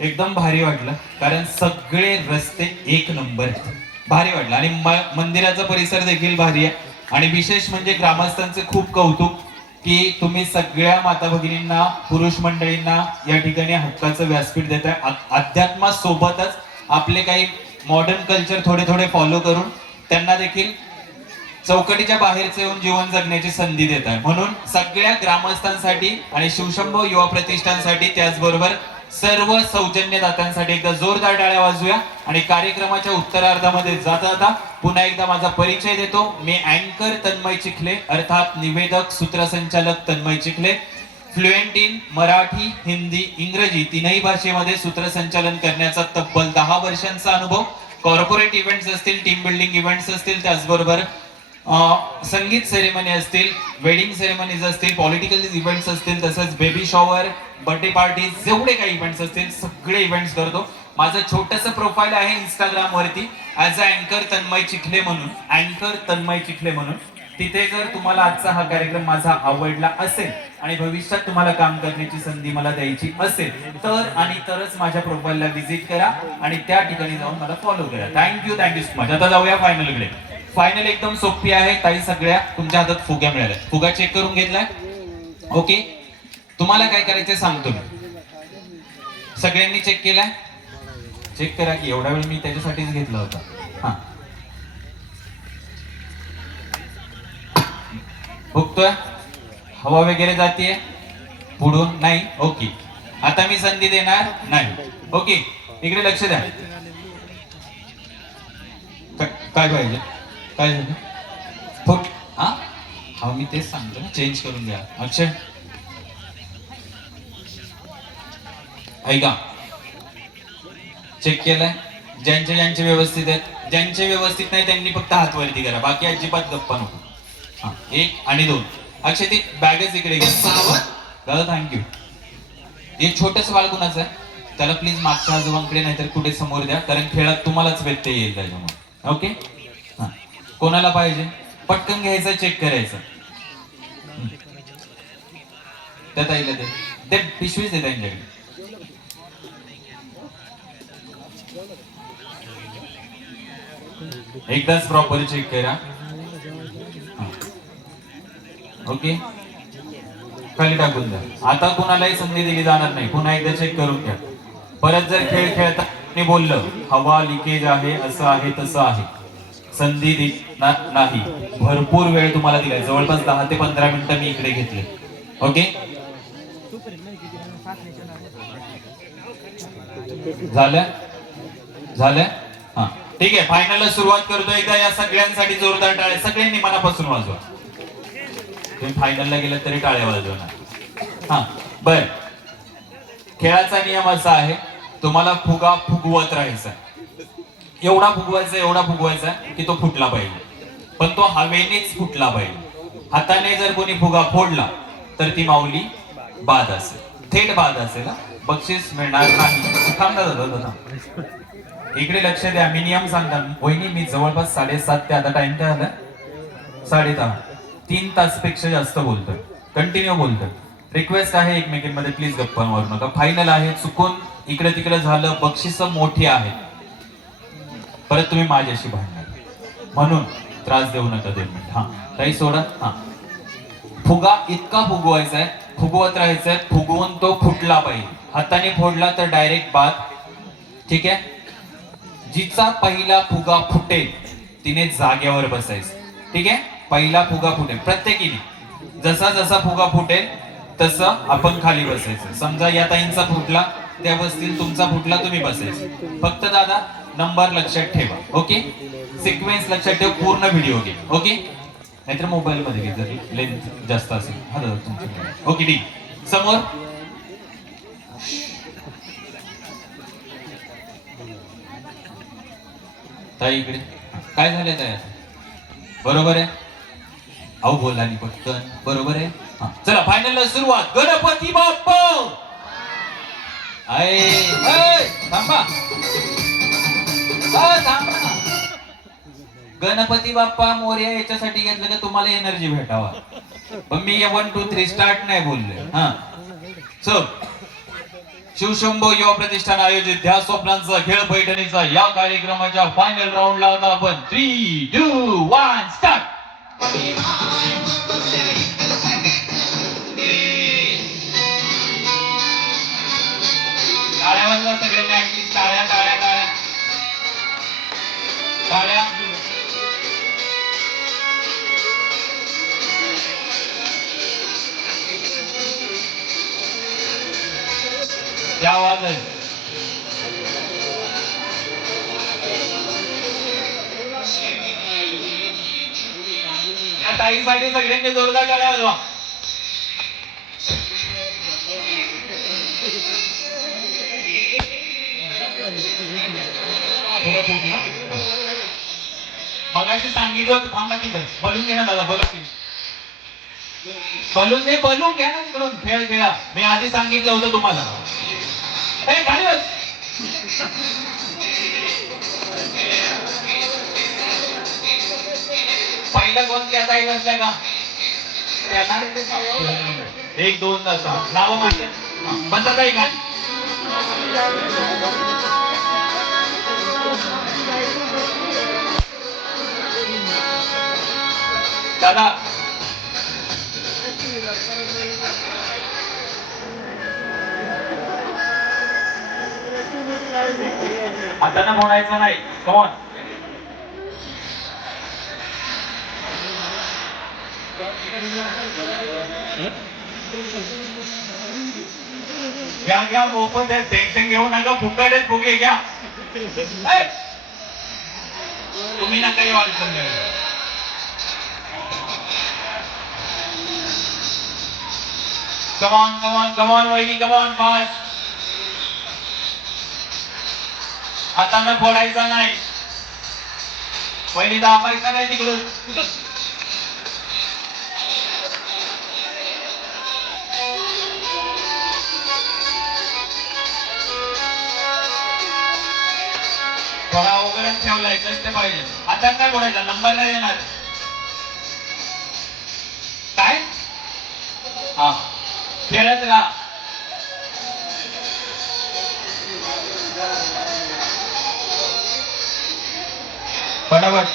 एकदम भारी वाटलं, कारण सगळे रस्ते एक नंबर आहेत. भारी वाटलं. आणि मंदिराचा परिसर देखील भारी आहे. आणि विशेष म्हणजे ग्रामस्थांचे खूप कौतुक की तुम्ही सगळ्या माता भगिनींना, पुरुष मंडळींना या ठिकाणी हक्काचं व्यासपीठ देताय. अध्यात्मासोबतच आपले काही मॉडर्न कल्चर थोडे फॉलो करून त्यांना देखील चौकटीच्या बाहेरचे येऊन जीवन जगण्याची संधी देत आहे. म्हणून सगळ्या ग्रामस्थांसाठी आणि शिवशंभो युवा प्रतिष्ठानसाठी, त्याचबरोबर सर्व सौजन्यदात्यांसाठी एकदा जोरदार टाळ्या वाजूया. आणि कार्यक्रमाच्या उत्तरार्धामध्ये जाता पुन्हा एकदा माझा परिचय देतो. मी अँकर तन्मय चिखले, अर्थात निवेदक सूत्रसंचालक तन्मय चिखले. फ्लुएंट इन मराठी, हिंदी, इंग्रजी तीनही भाषेमध्ये सूत्रसंचालन करण्याचा तब्बल 10 वर्षांचा अनुभव. कॉर्पोरेट इव्हेंट्स असतील, टीम बिल्डिंग इव्हेंट्स असतील, त्याचबरोबर संगीत सेरेमनी असतील, वेडिंग सेरेमनीज असतील, पॉलिटिकल इव्हेंट्स असतील, तसंच बेबी शॉवर, बर्थडे पार्टीज, जेवढे काही इव्हेंट्स असतील सगळे इव्हेंट्स करतो. माझं छोटंसं प्रोफाईल आहे इंस्टाग्राम वरती, ॲज अ अँकर तन्मय चिखले म्हणून. तिथे जर तुम्हाला आजचा हा कार्यक्रम माझा आवडला असेल आणि भविष्यात तुम्हाला काम करण्याची संधी मला द्यायची असेल तरच माझ्या प्रोफाईलला व्हिजिट करा आणि त्या ठिकाणी जाऊन मला फॉलो करा. Thank you so much. आता जाऊया फायनलकडे. फायनल एकदम सोपी आहे. ताई सगळ्या तुमच्या हातात फुग्या मिळाल्या. फुगा चेक करून घेतलाय? ओके. तुम्हाला काय करायचं सांगतो मी. सगळ्यांनी चेक केलाय? चेक करा की, एवढा वेळ मी त्याच्यासाठीच घेतला होता. हा, फुगतोय? हवा वगैरे जातीये पुढून? नाही. ओके. आता मी संधी देणार नाही. ओके, इकडे लक्ष द्या. काय पाहिजे? काय झालं? फुट? हा, मी तेच सांगतो ना, चेंज करून द्या. अक्षय ऐका, चेक केलंय? ज्यांचे व्यवस्थित आहेत, ज्यांचे व्यवस्थित नाही त्यांनी फक्त हात वरती करा, बाकी अजिबात गप्पा नको. हा, 1 आणि 2. अक्षय ती बॅगच इकडे घे. दादा थँक्यू. हे छोटस बाळ कुणाचं आहे? त्याला प्लीज मागच्या आजोबांकडे नाहीतर कुठे समोर द्या, कारण खेळात तुम्हालाच व्यत्यय येईल त्याच्यामुळे. ओके. हा, कोणाला पाहिजे? पटकन घ्यायचं, चेक करायचं. त्या ताईला ते पिशवीच दे त्यांच्याकडे. एकदाच प्रॉपर चेक करा. ओके. खाली टाकून द्या. आता कुणालाही संधी दिली जाणार नाही. पुन्हा एकदा चेक करून घ्या. परत जर खेळ खेळताना बोललं हवा लिकेज आहे, असं आहे, तसं आहे, संधी नाही. भरपूर वेळ तुम्हाला दिलाय, जवळपास 10 ते 15 मिनिटं मी इकडे घेतले. ओके, झालं झालं. हा ठीक आहे, फायनलला सुरुवात करतो. एकदा या सगळ्यांसाठी जोरदार टाळ्या सगळ्यांनी मनापासून वाजवा. तुम्ही फायनलला गेलात तरी टाळ्या वाजवणार. हा बर, खेळाचा नियम असा आहे, तुम्हाला फुगा फुगवत राहायचा. एवढा फुगवायचा की तो फुटला पाहिजे, पण तो हवेनेच फुटला पाहिजे. हाताने जर कोणी फुगा फोडला तर ती माऊली बाद असेल, थेट बाद असेल. बक्षीस मिळणार नाही. थांबता दादा, इकडे लक्ष द्या. मी नियम सांगता. वहिनी, मी जवळपास 7:30 ते आता टाइम काय झाला 10:30, 3 तास पेक्षा जास्त बोलतोय, कंटिन्यू बोलतोय. रिक्वेस्ट आहे एकमेकींमध्ये, प्लीज गप्पा मारू नका. फायनल आहे, चुकून इकडे तिकडे झालं, बक्षीस मोठी आहे, परत तुम्ही माझ्याशी भांडणार, म्हणून त्रास देऊ नका 2 मिनिट. हा ताई सोडा. हा फुगा इतका फुगवायचा आहे, फुगवत राहायचंय, फुगवून तो फुटला पाहिजे. हाताने फोडला तर डायरेक्ट बाद. ठीक आहे, जिचा पहिला फुगा फुटेल तिने जागेवर बसायचं. ठीक आहे, पहिला फुगा फुटेल प्रत्येकीने. जसा जसा फुगा फुटेल तसं आपण खाली बसायचं. समजा या ताईंचा फुटला, त्या बसतील, तुमचा फुटला, तुम्ही बसायचं. फक्त दादा नंबर लक्षात ठेवा. ओके, सिक्वेन्स लक्षात ठेव, पूर्ण व्हिडिओ घे. ओके, नाहीतर मोबाईल मध्ये घे जर लेंथ जास्त असेल. हा दादा तुमचं. ओके ठीक. समोर ताई इकडे. काय झालंय ताई? बरोबर आहे. अहो बोला आणि पटकन. बरोबर आहे. चला फायनलला सुरुवात. गणपती बाप्पा थांबा, थांबा. गणपती बाप्पा मोरया याच्यासाठी घेतलं का तुम्हाला एनर्जी भेटावा. पण मी 1 2 3 स्टार्ट नाही बोलले. हा चल. शिवशंभो युवा प्रतिष्ठान आयोजित ध्या स्वप्नांचा खेळ पैठणीचा या कार्यक्रमाच्या फायनल राऊंडला आता आपण 3 2 1 स्टार्ट. टाळ्या वाजवा सगळ्यांनी, ऍटलीस्ट टाळ्या टाळ्या टाळ्या टाळ्या. क्या आवाज आहे. या ताईसाठी सगळ्यांनी जोरदार टाळ्या वाजवा. मगाशी सांगितलं थांबा तिथं. बलून घे ना दादा, बलून बलून नाही, बलून घ्या ना तिकडून. खेळ खेळा. मी आधी सांगितलं होतं तुम्हाला. पहिला कोण त्या ताई नसल्या का? 1 2 नाव माझे बंद ताई का? दादा आता ना म्हणायचं नाही. कमॉन. घ्या घ्या मोफत आहे, टेन्शन घेऊ नका. फुकट फुगे घ्या. तुम्ही ना काही अडचण नाही. कमॉन कमॉन कमॉन वहिनी, कमॉन फास्ट. हातानं फोडायचा नाही. पहिली दाबायचा नाही तिकडून. थोडा वगैरे ठेवलाय कष्ट पाहिजे. हातात नाही फोडायचा, नंबर नाही येणार. काय हा खेळत राहा. फटाफट.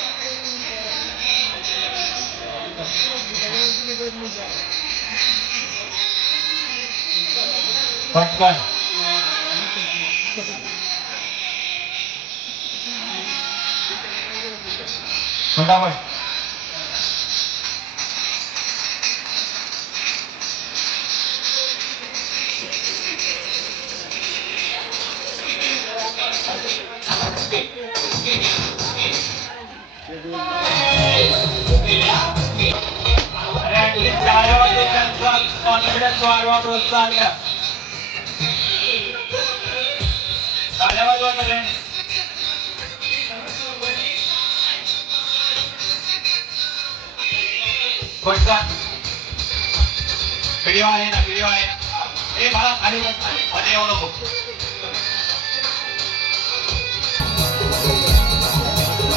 पटकन फटाफट. कॉन्फिडन्स वाढवा, प्रोत्साहन द्या. टाळ्या वाजवा सगळ्यांनी. पटकन व्हिडिओ आहे ना, व्हिडिओ आहे. ए मला खाली मध्ये येऊ नको.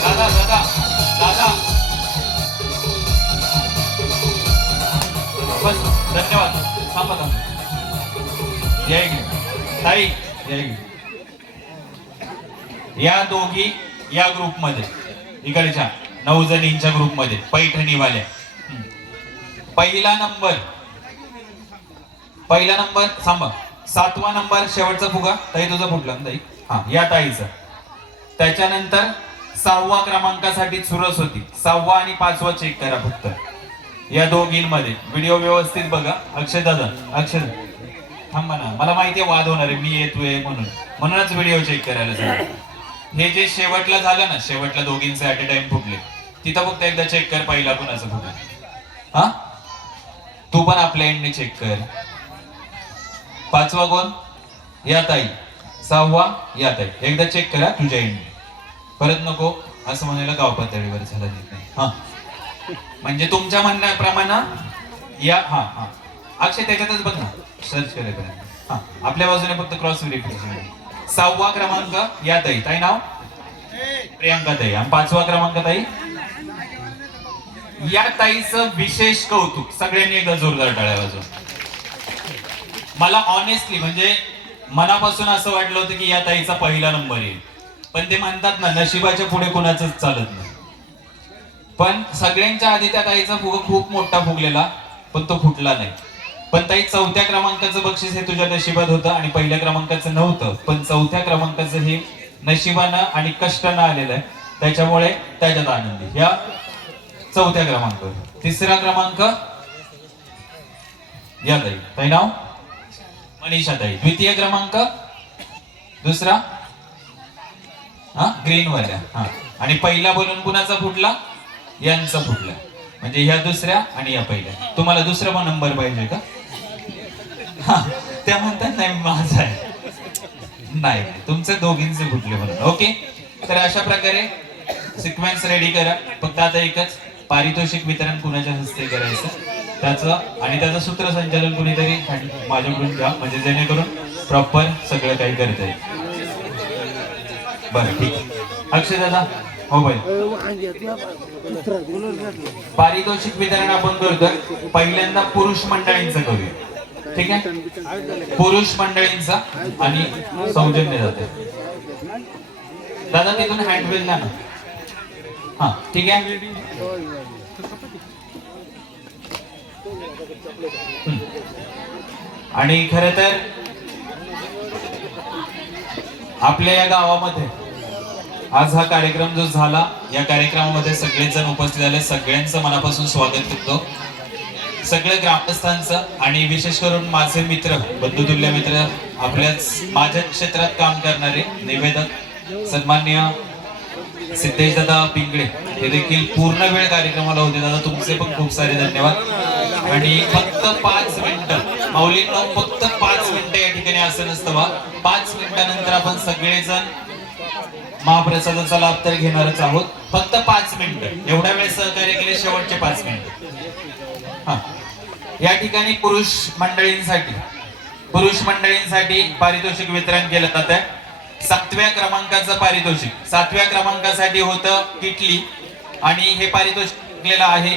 दादा दादा दादा बस धन्यवाद. थांबा थांबा. या इकडे ताई, या इकडे. या दोघी या ग्रुपमध्ये, इकडच्या 9 जणींच्या ग्रुपमध्ये पैठणीवाल्या. पहिला नंबर थांबा. 7वा नंबर शेवटचा फुगा ताई तुझा फुटला ना ताई. हा या ताईचा. त्याच्यानंतर 6व्या क्रमांकासाठी चुरस होती. 6वा आणि 5वा चेक करा फक्त. या दोघींमध्ये व्हिडिओ व्यवस्थित बघा. अक्षय दादा, अक्षय थांबा ना, मला माहिती आहे वाद होणार आहे, मी येतोय म्हणूनच व्हिडिओ चेक करायला सांगितलं. हे जे शेवटला झालं ना, शेवटला दोघींचे ऍट अ टाइम फुटले, तिथं फक्त एकदा चेक कर पहिला कुणाचं फुटलं. हा तू पण आपल्या एंडने चेक कर. 5वा कोण? या ताई. 6वा या ताई. एकदा चेक करा तुझ्या एंडने. परत नको असं म्हणायला गाव पातळीवर झालं नाही. हा म्हणजे तुमच्या म्हणण्याप्रमाणे या. हा हा अक्षय त्याच्यातच बघ ना, सर्च करेपर्यंत. हा आपल्या बाजूने फक्त क्रॉस व्हेरिफिकेशन. 6वा क्रमांक या ताई. ताई नाव प्रियांका ताई. आणि 5वा क्रमांक ताई या ताईचं विशेष कौतुक. सगळ्यांनी एकदा जोरदार टाळ्या वाजवा. मला ऑनेस्टली म्हणजे मनापासून असं वाटलं होतं की या ताईचा पहिला नंबर येईल, पण ते म्हणतात ना नशिबाच्या पुढे कुणाचंच चालत नाही. पण सगळ्यांच्या आधी त्या ताईचा फुगा खूप मोठा फुगलेला, पण तो फुटला नाही. पण ताई 4थ्या क्रमांकाचं बक्षीस हे तुझ्या नशिबात होतं आणि पहिल्या क्रमांकाचं नव्हतं, पण 4थ्या क्रमांकाचं हे नशिबानं आणि कष्टानं आलेलं आहे, त्याच्यामुळे त्याच्यात आनंदी. या 4थ्या क्रमांकावर. 3रा क्रमांक या ताई. ताई नाव मनीषा ताई. 2य क्रमांक दुसरा हा ग्रीन वाल्या. हा आणि पहिला बोलून कुणाचा फुटला? यांचा फुटला. म्हणजे ह्या 2ऱ्या आणि या पहिल्या. तुम्हाला 2रा नंबर पाहिजे का? हा त्या म्हणतात नाही माझा आहे. नाही तुमचे दोघींचे फुटले म्हणून. ओके तर अशा प्रकारे सिक्वेन्स रेडी करा. फक्त आता एकच पारितोषिक वितरण कुणाच्या हस्ते करायचं त्याचं सूत्रसंचालन कुणीतरी माझ्याकडून घ्या, म्हणजे जेणेकरून प्रॉपर सगळं काही करता येईल. बरं ठीक. अक्षय दादा हो बाई. पारितोषिक वितरण आपण करतोय. पहिल्यांदा पुरुष मंडळींचं करूया. ठीक आहे, पुरुष मंडळींचा आणि सौजन्य जाते. दादा तिथून हँडवेल द्या ना. हा ठीक आहे. आणि खर तर आपल्या या गावामध्ये आज हा कार्यक्रम जो झाला, या कार्यक्रमामध्ये सगळेजण उपस्थित झाले. सगळ्यांचं मनापासून स्वागत करतो. सगळ्या ग्रामस्थांचं आणि विशेष करून माझे मित्र, बंधुतुल्य मित्र, माझ्या क्षेत्रात काम करणारे निवेदक सन्माननीय सिद्धेश दादा पिंगळे हे देखील पूर्ण वेळ कार्यक्रमाला होते. दादा तुमचे पण खूप सारे धन्यवाद. आणि फक्त 5 मिनिटं माऊलींना, फक्त 5 मिनिटं या ठिकाणी असं नसतं बा. 5 मिनिटानंतर आपण सगळेजण महाप्रसादाचा लाभ तर घेणारच आहोत. फक्त 5 मिनिटं एवढ्या वेळ सहकार्य केले, शेवटचे 5 मिनिटं. हा या ठिकाणी पुरुष मंडळींसाठी पारितोषिक वितरण केलं जात आहे. 7व्या क्रमांकाचं पारितोषिक 7व्या क्रमांकासाठी होतं किटली आणि हे पारितोषिक दिलेलं आहे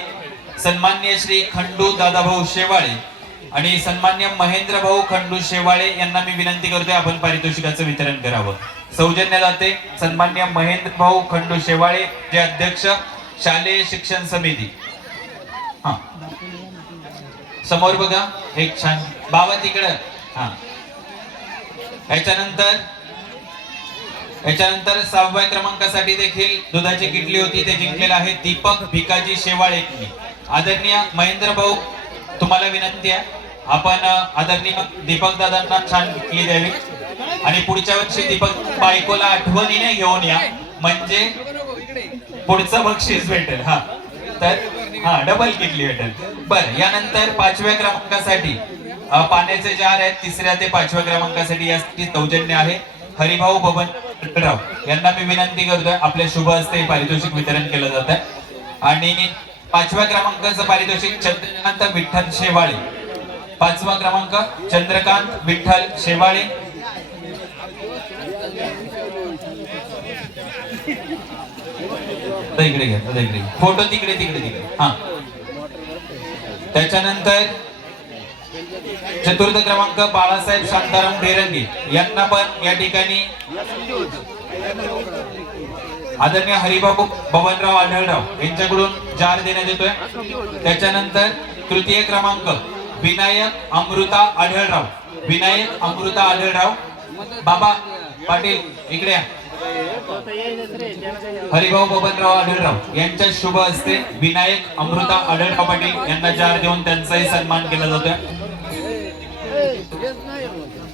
सन्माननीय श्री खंडू दादाभाऊ शेवाळे आणि सन्माननीय महेंद्र भाऊ खंडू शेवाळे यांना मी विनंती करतोय आपण पारितोषिकाचं वितरण करावं. सौजन्य दाते सन्माननीय महेंद्र भाऊ खंडू शेवाळे जे अध्यक्ष शालेय शिक्षण समिती. हा समोर बघा एक छान बाबा तिकडं. हा याच्यानंतर 6व्या क्रमांकासाठी देखील दुधाची किटली होती, ते जिंकलेलं आहे दीपक भिकाजी शेवाळे. आदरणीय महेंद्र भाऊ, तुम्हाला विनंती आहे आपण आदरणीय दीपक दादांना छान किटली द्यावी आणि पुढच्या वर्षी दीपक बायकोला आठवणीने घेऊन या, म्हणजे पुढचं बक्षीस भेटेल. हा तर हा डबल किटली भेटेल. बरं, यानंतर 5व्या क्रमांकासाठी पाण्याचे जार आहेत. 3ऱ्या ते 5व्या क्रमांकासाठी यासाठी सौजन्य आहे हरिभाऊ बबन राव यांना मी विनंती करतोय, आपल्या शुभ हस्ते पारितोषिक वितरण केलं जात आहे. आणि 5व्या क्रमांकाचं पारितोषिक चंद्रकांत विठ्ठल शेवाळे. 5वा क्रमांक चंद्रकांत विठ्ठल शेवाळे. इकडे घ्या, इकडे फोटो तिकडे तिकडे तिकडे. हा, त्याच्यानंतर 4था क्रमांक बाळासाहेब शांताराम डेरंगे यांना पण या ठिकाणी आदरणीय हरिबाबू बबनराव आढळराव यांच्याकडून जार देण्यात येतोय. त्याच्यानंतर 3य क्रमांक विनायक अमृता आढळराव. विनायक अमृता आढळराव, बाबा पाटील इकडे या. हरिभाऊ बबनराव आढळराव यांच्या शुभ हस्ते विनायक अमृता आढळराव पाटील यांना जार देऊन त्यांचाही सन्मान केला जातोय.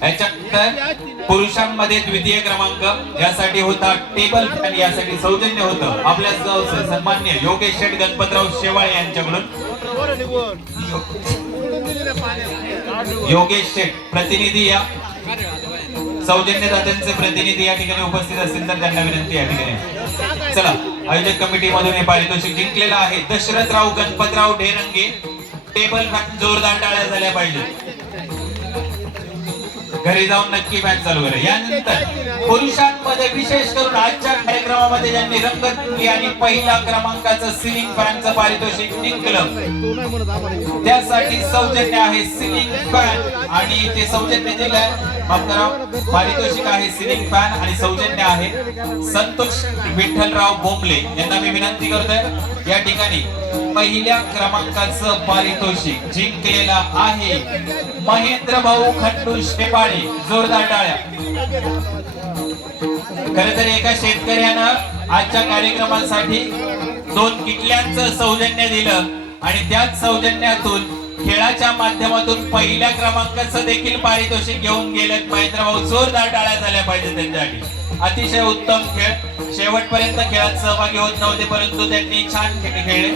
याच्यानंतर पुरुषांमध्ये 2य क्रमांक यासाठी होता टेबल फॅन, यासाठी सौजन्य होतं आपल्या सन्मान्य योगेश शेठ गणपतराव शेवाळे यांच्याकडून. योगेश शेठ प्रतिनिधी या, सौजन्य दात्यांचे प्रतिनिधी या ठिकाणी उपस्थित असतील तर त्यांना विनंती या ठिकाणी. चला, आयोजक कमिटी मधून हे पारितोषिक जिंकलेलं आहे दशरथराव गणपतराव ढेरंगे. टेबल फॅन जोरदार टाळ्या झाल्या पाहिजे. घरी जाऊन नक्की फॅन चालू करा. यानंतर पुरुषांमध्ये विशेष करून आजच्या कार्यक्रमामध्ये ज्यांनी रंगत दिली आणि पहिल्या क्रमांकाचं सिलिंग फॅनचं पारितोषिक जिंकलं त्यासाठी सौजन्य आहे सिलिंग फॅन आणि ते सौजन्य दिलंय, माफ करा, पारितोषिक आहे सिलिंग फॅन आणि सौजन्य आहे संतोष विठ्ठलराव बोंबले यांना मी विनंती करतोय या ठिकाणी पहिल्या क्रमांकाचं पारितोषिक जिंकलेला आहे महेंद्र भाऊ खंडू शेवाळे. जोरदार टाळ्या. खरं तर एका शेतकऱ्यानं आजच्या कार्यक्रमासाठी 2 किटल्यांचं सौजन्य दिलं आणि त्याच सौजन्यातून खेळाच्या माध्यमातून पहिल्या क्रमांकाचं देखील पारितोषिक घेऊन गेलेत महेंद्र भाऊ. जोरदार टाळ्या झाल्या पाहिजे त्यांच्यासाठी. अतिशय उत्तम खेळ, शेवटपर्यंत खेळात सहभागी होत नव्हते परंतु त्यांनी छान खेळले.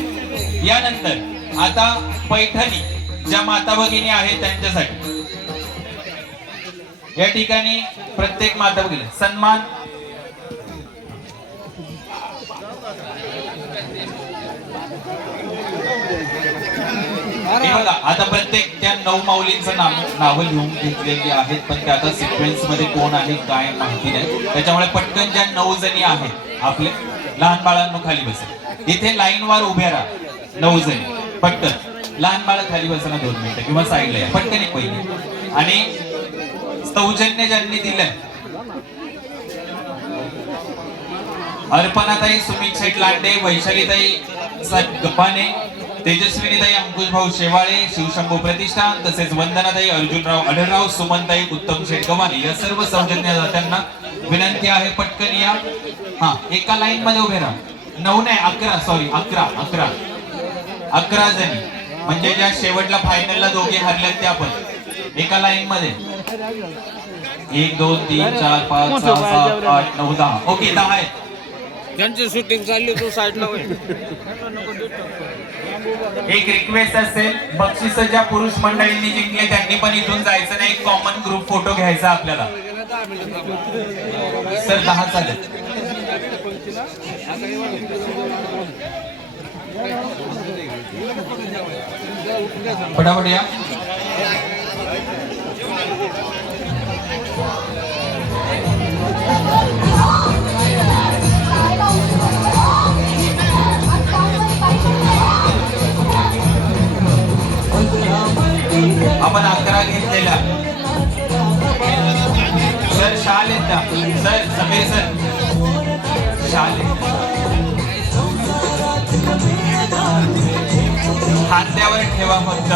यानंतर आता पैठणी ज्या माता भगिनी आहेत त्यांच्यासाठी या ठिकाणी प्रत्येक माता भगिनी सन्मान. बघा, आता प्रत्येक त्या 9 माऊलींचं नाव लिहून घेतलेली आहेत, पण त्या आता सिक्वेन्स मध्ये कोण आहे काय माहिती नाही, त्याच्यामुळे पटकन ज्या 9 जणी आहेत आपले लहान बाळांनो खाली बसेल. इथे लाईन वर उभे राहा 9 जणी, पटकन लहान बाळ खाली बसना 2 मिनिटं किंवा साईडला या पटकन एक पहिले. आणि सौजन्य ज्यांनी दिलंय अर्पणाताई सुमित शेठ लांडे, वैशालीताई गप्पाने, तेजस्विनीताई अंकुश भाऊ शेवाळे, शिवशंभू प्रतिष्ठान, तसेच वंदनाताई अर्जुनराव आढळराव, सुमनताई उत्तम शेठ गव्हाणे या सर्व सौजन्य दात्यांना विनंती आहे पटकन या. हा, एका लाईन मध्ये उभे राहा. 9 नाही 11, सॉरी 11 जणी, म्हणजे ज्या शेवटला फायनलला दोघे हरल्यात त्या पण एका लाईन मध्ये. 1 2 3 4 5 6 7 8 9 10. ओके, 10 आहेत. त्यांची शूटिंग चालली तो साईडला होईल. एक रिक्वेस्ट असेल, बक्षीस ज्या पुरुष मंडळींनी जिंकले त्यांनी पण इथून जायचं नाही, कॉमन ग्रुप फोटो घ्यायचा आपल्याला. सर 10 चालेल. फटाफट या. आपण 11 घेतलेल्या. सर शाल येता, सर समीर सर शाल खांद्यावर ठेवा फक्त.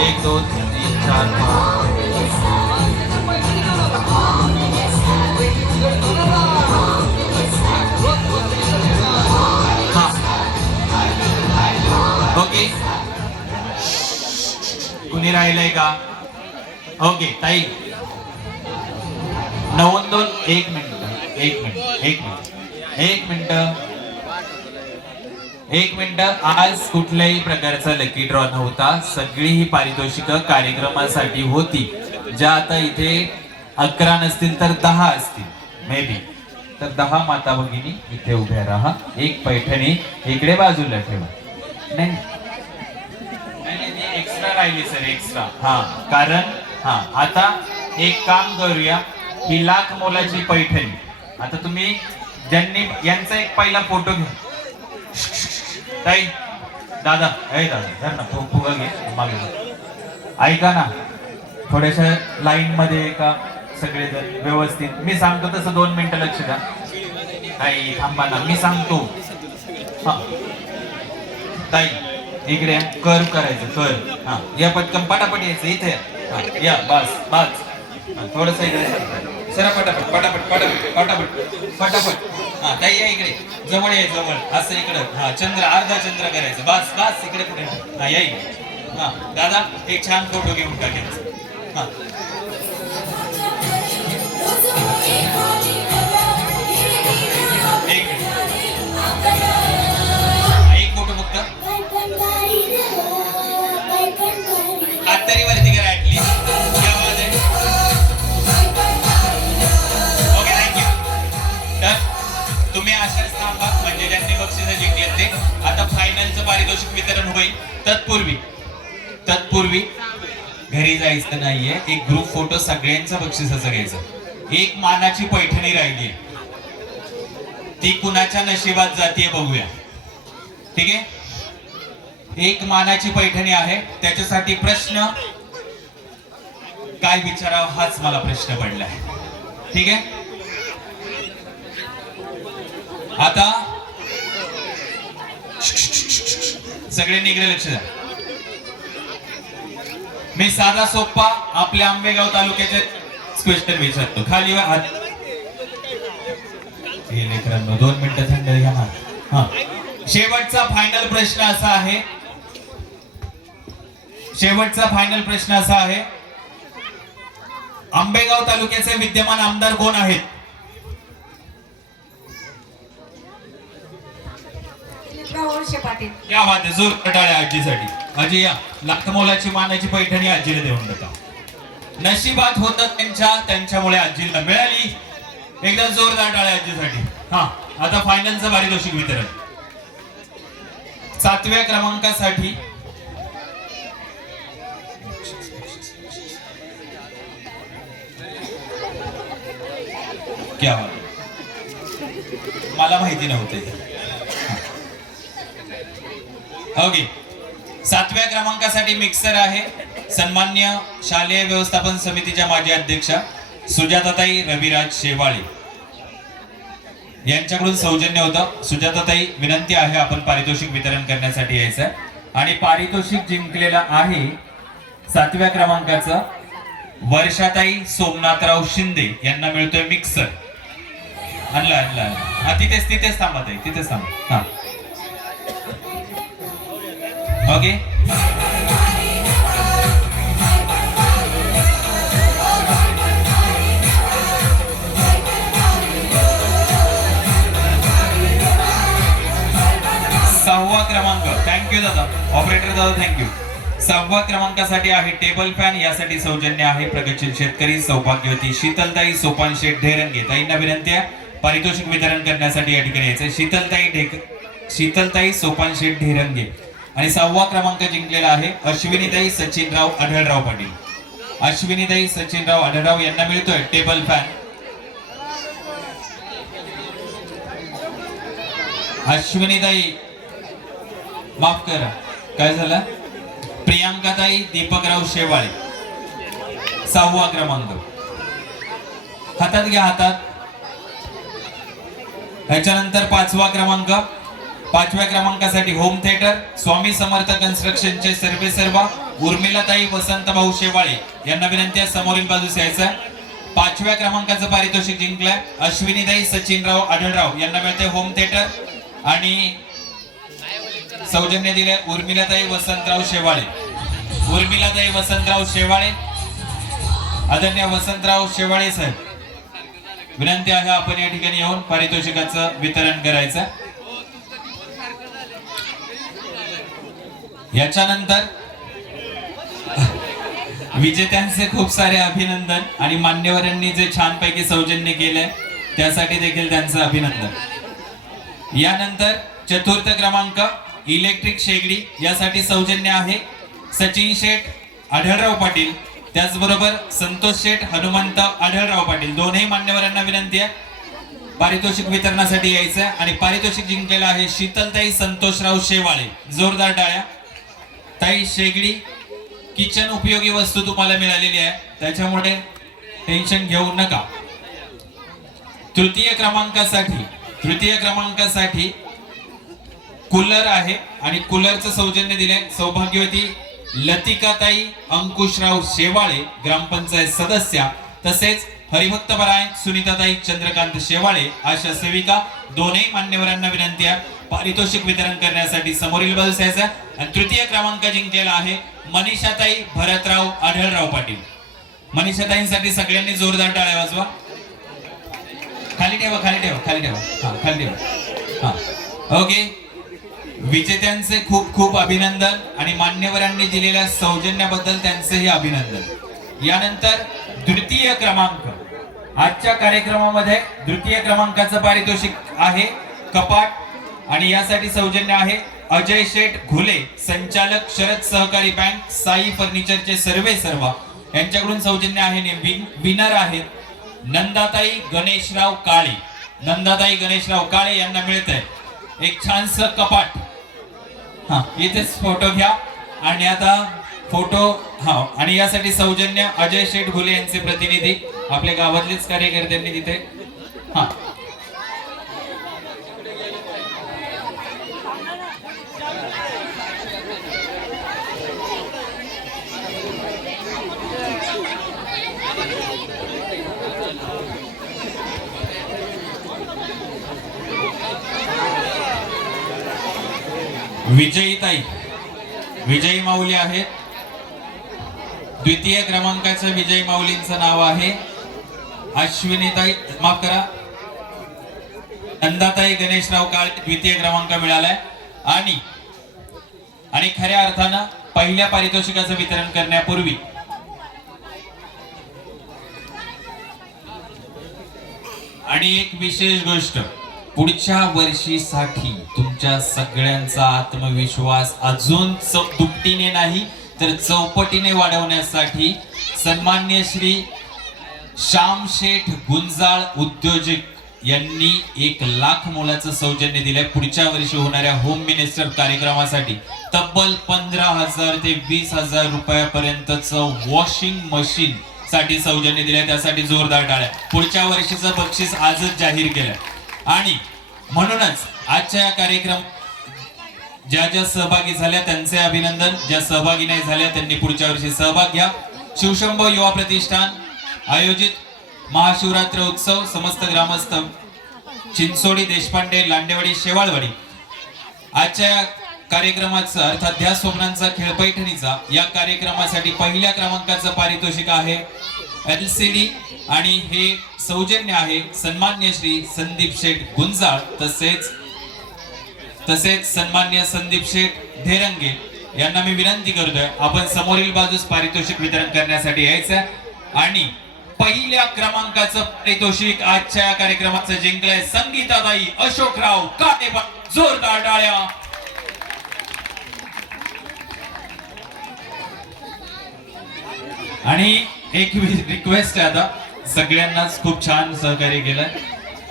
1 2 3 4 5 कोणी राहिलंय का? ओके ताई 9-2 1 मिनिट 1 मिनिट. आज कुठल्याही प्रकारचा लकी ड्रॉ नव्हता. सगळी ही पारितोषिक कार्यक्रमासाठी होती. ज्या आता इथे 11 नसतील तर 10 असतील मे बी. तर 10 माता भगिनी इथे उभ्या राहा. एक पैठणी इकडे बाजूला ठेवा. नाही एक्स्ट्रा राहिली सर एक्स्ट्रा. हा कारण हा आता एक काम करूया. ही लाख मोलाची पैठणी. आता तुम्ही ज्यांनी यांचा एक पहिला फोटो घ्या. ताई दादा धर ना फुगा घे मागे. ऐका ना थोड्याशा लाईन मध्ये का सगळेजण व्यवस्थित. मी सांगतो तसं 2 मिनिटं लक्ष द्या. ताई थांबा ना मी सांगतो. हा ताई इकडे कर करायचं कर. हा या पटकन पटापट यायचं इथे. हा या बस बस. थोडस इकडे सर पटापट पटापट पटापट पटापट पटापट. हा ताई या इकडे जवळ ये जवळ असं इकडं. हा चंद्र अर्धा चंद्र करायचं बस बस इकडे पुढे. हा या इकडे. हा दादा एक छान फोटो घेऊन टाकायचं. हा एक फोटो फक्त आत्तारी वरती करा ऍटली. Okay thank you. तर तुम्ही अशाच थांबा म्हणजे ज्यांनी बक्षीस जिंकले ते. आता फायनलचं पारितोषिक वितरण होईल. तत्पूर्वी घरी जायचं नाहीये. एक ग्रुप फोटो सगळ्यांचं बक्षिसाचं घ्यायचं. एक मानाची पैठणी राहिली ती कुणाच्या नशिबात जातीये बघूया. ठीक आहे. एक मानाची पैठणी आहे. त्याच्यासाठी प्रश्न काय विचारावा हाच मला प्रश्न पडलाय. ठीक आहे. आता सगळ्यांनी इकडे लक्ष द्या. मी साधा सोप्पा आपल्या आंबेगाव तालुक्याचे क्वेश्चन विचारतो. खाली हात. हे लेकरांनो 2 मिनिटं थंड घ्या ना. हा शेवटचा फायनल प्रश्न असा आहे. आंबेगाव तालुक्याचे विद्यमान आमदार कोण आहेत? पाटील. या बात आहे. जोर टाळ्या आजीसाठी. आजी या लाख मोलाची मानाची पैठणी आजीला देऊन टाका. नशिबात होतं त्यांच्यामुळे आजीला मिळाली. एकदा जोरदार टाळ्या आजीसाठी. हा आता फायनलचं पारितोषिक वितरण. 7व्या क्रमांकासाठी क्या मला माहिती नव्हते. ओके 7व्या क्रमांकासाठी मिक्सर आहे. सन्मान्य शालेय व्यवस्थापन समितीच्या माजी अध्यक्षा सुजाताताई रविराज शेवाळे यांच्याकडून सौजन्य होतं. सुजाताताई विनंती आहे आपण पारितोषिक वितरण करण्यासाठी यायचं. आणि पारितोषिक जिंकलेलं आहे 7व्या क्रमांकाचं वर्षाताई सोमनाथराव शिंदे यांना मिळतोय मिक्सर. आणला हा तिथेच थांबा ताई तिथेच थांबा. हा ओके. सहावा क्रमांक. थँक्यू दादा ऑपरेटर दादा थँक्यू. 6व्या क्रमांकासाठी आहे टेबल फॅन. यासाठी सौजन्य आहे प्रगतशील शेतकरी सौभाग्यवती शीतलताई सोपान शेठ ढेरंगे. ताईंना विनंती आहे पारितोषिक वितरण करण्यासाठी या ठिकाणी यायचं. शीतलताई सोपान शेठ ढेरंगे. आणि 6वा क्रमांक जिंकलेला आहे अश्विनीताई सचिनराव आढळराव पाटील. अश्विनीताई सचिनराव आढळराव यांना मिळतोय टेबल फॅन. अश्विनीताई माफ करा काय झालं. प्रियांकाताई दीपकराव शेवाळे 6वा क्रमांक. हातात घ्या हातात. याच्यानंतर 5वा क्रमांक. 5व्या क्रमांकासाठी होम थिएटर स्वामी समर्थ कन्स्ट्रक्शनचे सर्वेसर्वा उर्मिलाताई वसंतभाऊ शेवाळे यांना विनंती आहे समोरील बाजूस यायचं. 5व्या क्रमांकाचं पारितोषिक जिंकलंय अश्विनीताई सचिनराव आढळराव यांना मिळते होम थिएटर. आणि सौजन्य दिले उर्मिलाताई वसंतराव शेवाळे. उर्मिलाताई वसंतराव शेवाळे, आदरणीय वसंतराव शेवाळे साहेब, विनंती आहे आपण या ठिकाणी येऊन पारितोषिकाचं वितरण करायचं. याच्यानंतर विजेत्यांचे खूप सारे अभिनंदन आणि मान्यवरांनी जे छानपैकी सौजन्य केलंय त्यासाठी देखील त्यांचं अभिनंदन. यानंतर चतुर्थ क्रमांक इलेक्ट्रिक शेगडी यासाठी सौजन्य आहे सचिन शेठ आढळराव पाटील, त्याचबरोबर संतोष शेठ हनुमंत आढळराव पाटील. दोन्ही मान्यवरांना विनंती आहे पारितोषिक वितरणासाठी यायचं आहे. आणि पारितोषिक जिंकलेलं आहे शीतलताई संतोषराव शेवाळे. जोरदार टाळ्या. ताई, शेगडी किचन उपयोगी वस्तू तुम्हाला मिळालेली आहे, त्याच्यामुळे टेन्शन घेऊ नका. तृतीय क्रमांकासाठी कूलर आहे आणि कूलरचं सौजन्य दिले सौभाग्यवती लतिकाताई अंकुशराव शेवाळे, ग्रामपंचायत सदस्या, तसेच हरिभक्तपरायण सुनीताताई चंद्रकांत शेवाळे, आशा सेविका. दोन्ही मान्यवरांना विनंती आहे पारितोषिक वितरण करण्यासाठी समोरील बाजूस यायचं. आणि तृतीय क्रमांक जिंकलेला आहे मनीषाताई भरतराव आढळराव पाटील. मनीषाताईंसाठी सगळ्यांनी जोरदार टाळ्या वाजवा. खाली ठेवा. हा, खाली ठेवा. हा, ओके. विजेत्यांचे खूप खूप अभिनंदन आणि मान्यवरांनी दिलेल्या सौजन्याबद्दल त्यांचेही अभिनंदन. यानंतर द्वितीय क्रमांक, आजच्या कार्यक्रमामध्ये द्वितीय क्रमांकाचं पारितोषिक आहे कपाट आणि यासाठी सौजन्य आहे अजय शेठ घुले, संचालक शरद सहकारी बँक, साई फर्निचरचे सर्वेसर्वा, यांच्याकडून सौजन्य आहे. विनर आहेत नंदाताई गणेशराव काळे. नंदाताई गणेशराव काळे यांना मिळत आहे एक छानस कपाट. हा, इथेच फोटो घ्या. आणि आता फोटो, हा, आणि यासाठी सौजन्य अजय शेठ घुले यांचे प्रतिनिधी, आपल्या गावातलेच कार्यकर्त्यांनी तिथे. हा, विजयी माऊली आहेत. द्वितीय क्रमांकाच्या विजयी माऊलींचं नाव आहे अश्विनीताई, माफ करा, नंदाताई गणेशराव काळे. द्वितीय क्रमांक मिळालाय. आणि खऱ्या अर्थानं पहिल्या पारितोषिकाचं वितरण करण्यापूर्वी आणि एक विशेष गोष्ट, पुढच्या वर्षीसाठी तुमच्या सगळ्यांचा आत्मविश्वास अजून दुपटीने नाही तर चौपटीने वाढवण्यासाठी सन्मान्य श्री श्यामशेठ गुंजाळ उद्योजक यांनी 1,00,000 मोलाचं सौजन्य दिलंय. पुढच्या वर्षी होणाऱ्या होम मिनिस्टर कार्यक्रमासाठी तब्बल 15,000 ते 20,000 रुपयापर्यंतचं वॉशिंग मशीन साठी सौजन्य दिलंय. त्यासाठी जोरदार टाळ्या. पुढच्या वर्षीचं बक्षीस आजच जाहीर केलंय. आणि म्हणूनच आजच्या या कार्यक्रम ज्या सहभागी झाल्या त्यांचे अभिनंदन, ज्या सहभागी नाही झाल्या त्यांनी पुढच्या वर्षी सहभाग घ्या. शिवशंभो युवा प्रतिष्ठान आयोजित महाशिवरात्र उत्सव, समस्त ग्रामस्थ चिंचोडी, देशपांडे, लांडेवाडी, शेवाळवाडी, आजच्या कार्यक्रमाचं अर्थात ध्या स्वप्नांचा खेळ पैठणीचा या कार्यक्रमासाठी पहिल्या क्रमांकाचं पारितोषिक आहे LCD आणि हे सौजन्य आहे सन्मान्य श्री संदीप शेठ गुंजाळ, तसेच सन्मान्य संदीप शेठ धेरंगे यांना मी विनंती करतोय आपण समोरील बाजूस पारितोषिक वितरण करण्यासाठी यायचं. आणि पहिल्या क्रमांकाचं पारितोषिक आजच्या कार्यक्रमाचं जिंकलंय संगीताताई अशोकराव काटे. जोरदार टाळ्या. आणि एक रिक्वेस्ट आहे, आता सगळ्यांनाच खूप छान सहकार्य केलंय,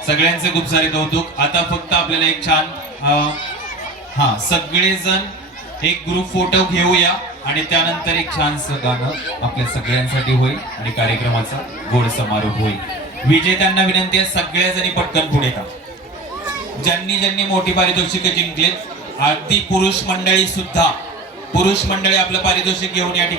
सगळ्यांचे खूप सारे कौतुक. आता फक्त आपल्याला एक छान सगळेजण एक ग्रुप फोटो घेऊया आणि त्यानंतर एक छानसं गाणं आपल्या सगळ्यांसाठी होईल आणि कार्यक्रमाचा गोड समारोप होईल. विजेत्यांना विनंती आहे सगळ्याजणी पटकन पुढे का. ज्यांनी मोठी पारितोषिक जिंकले, अगदी पुरुष मंडळी आपलं पारितोषिक घेऊन या ठिकाणी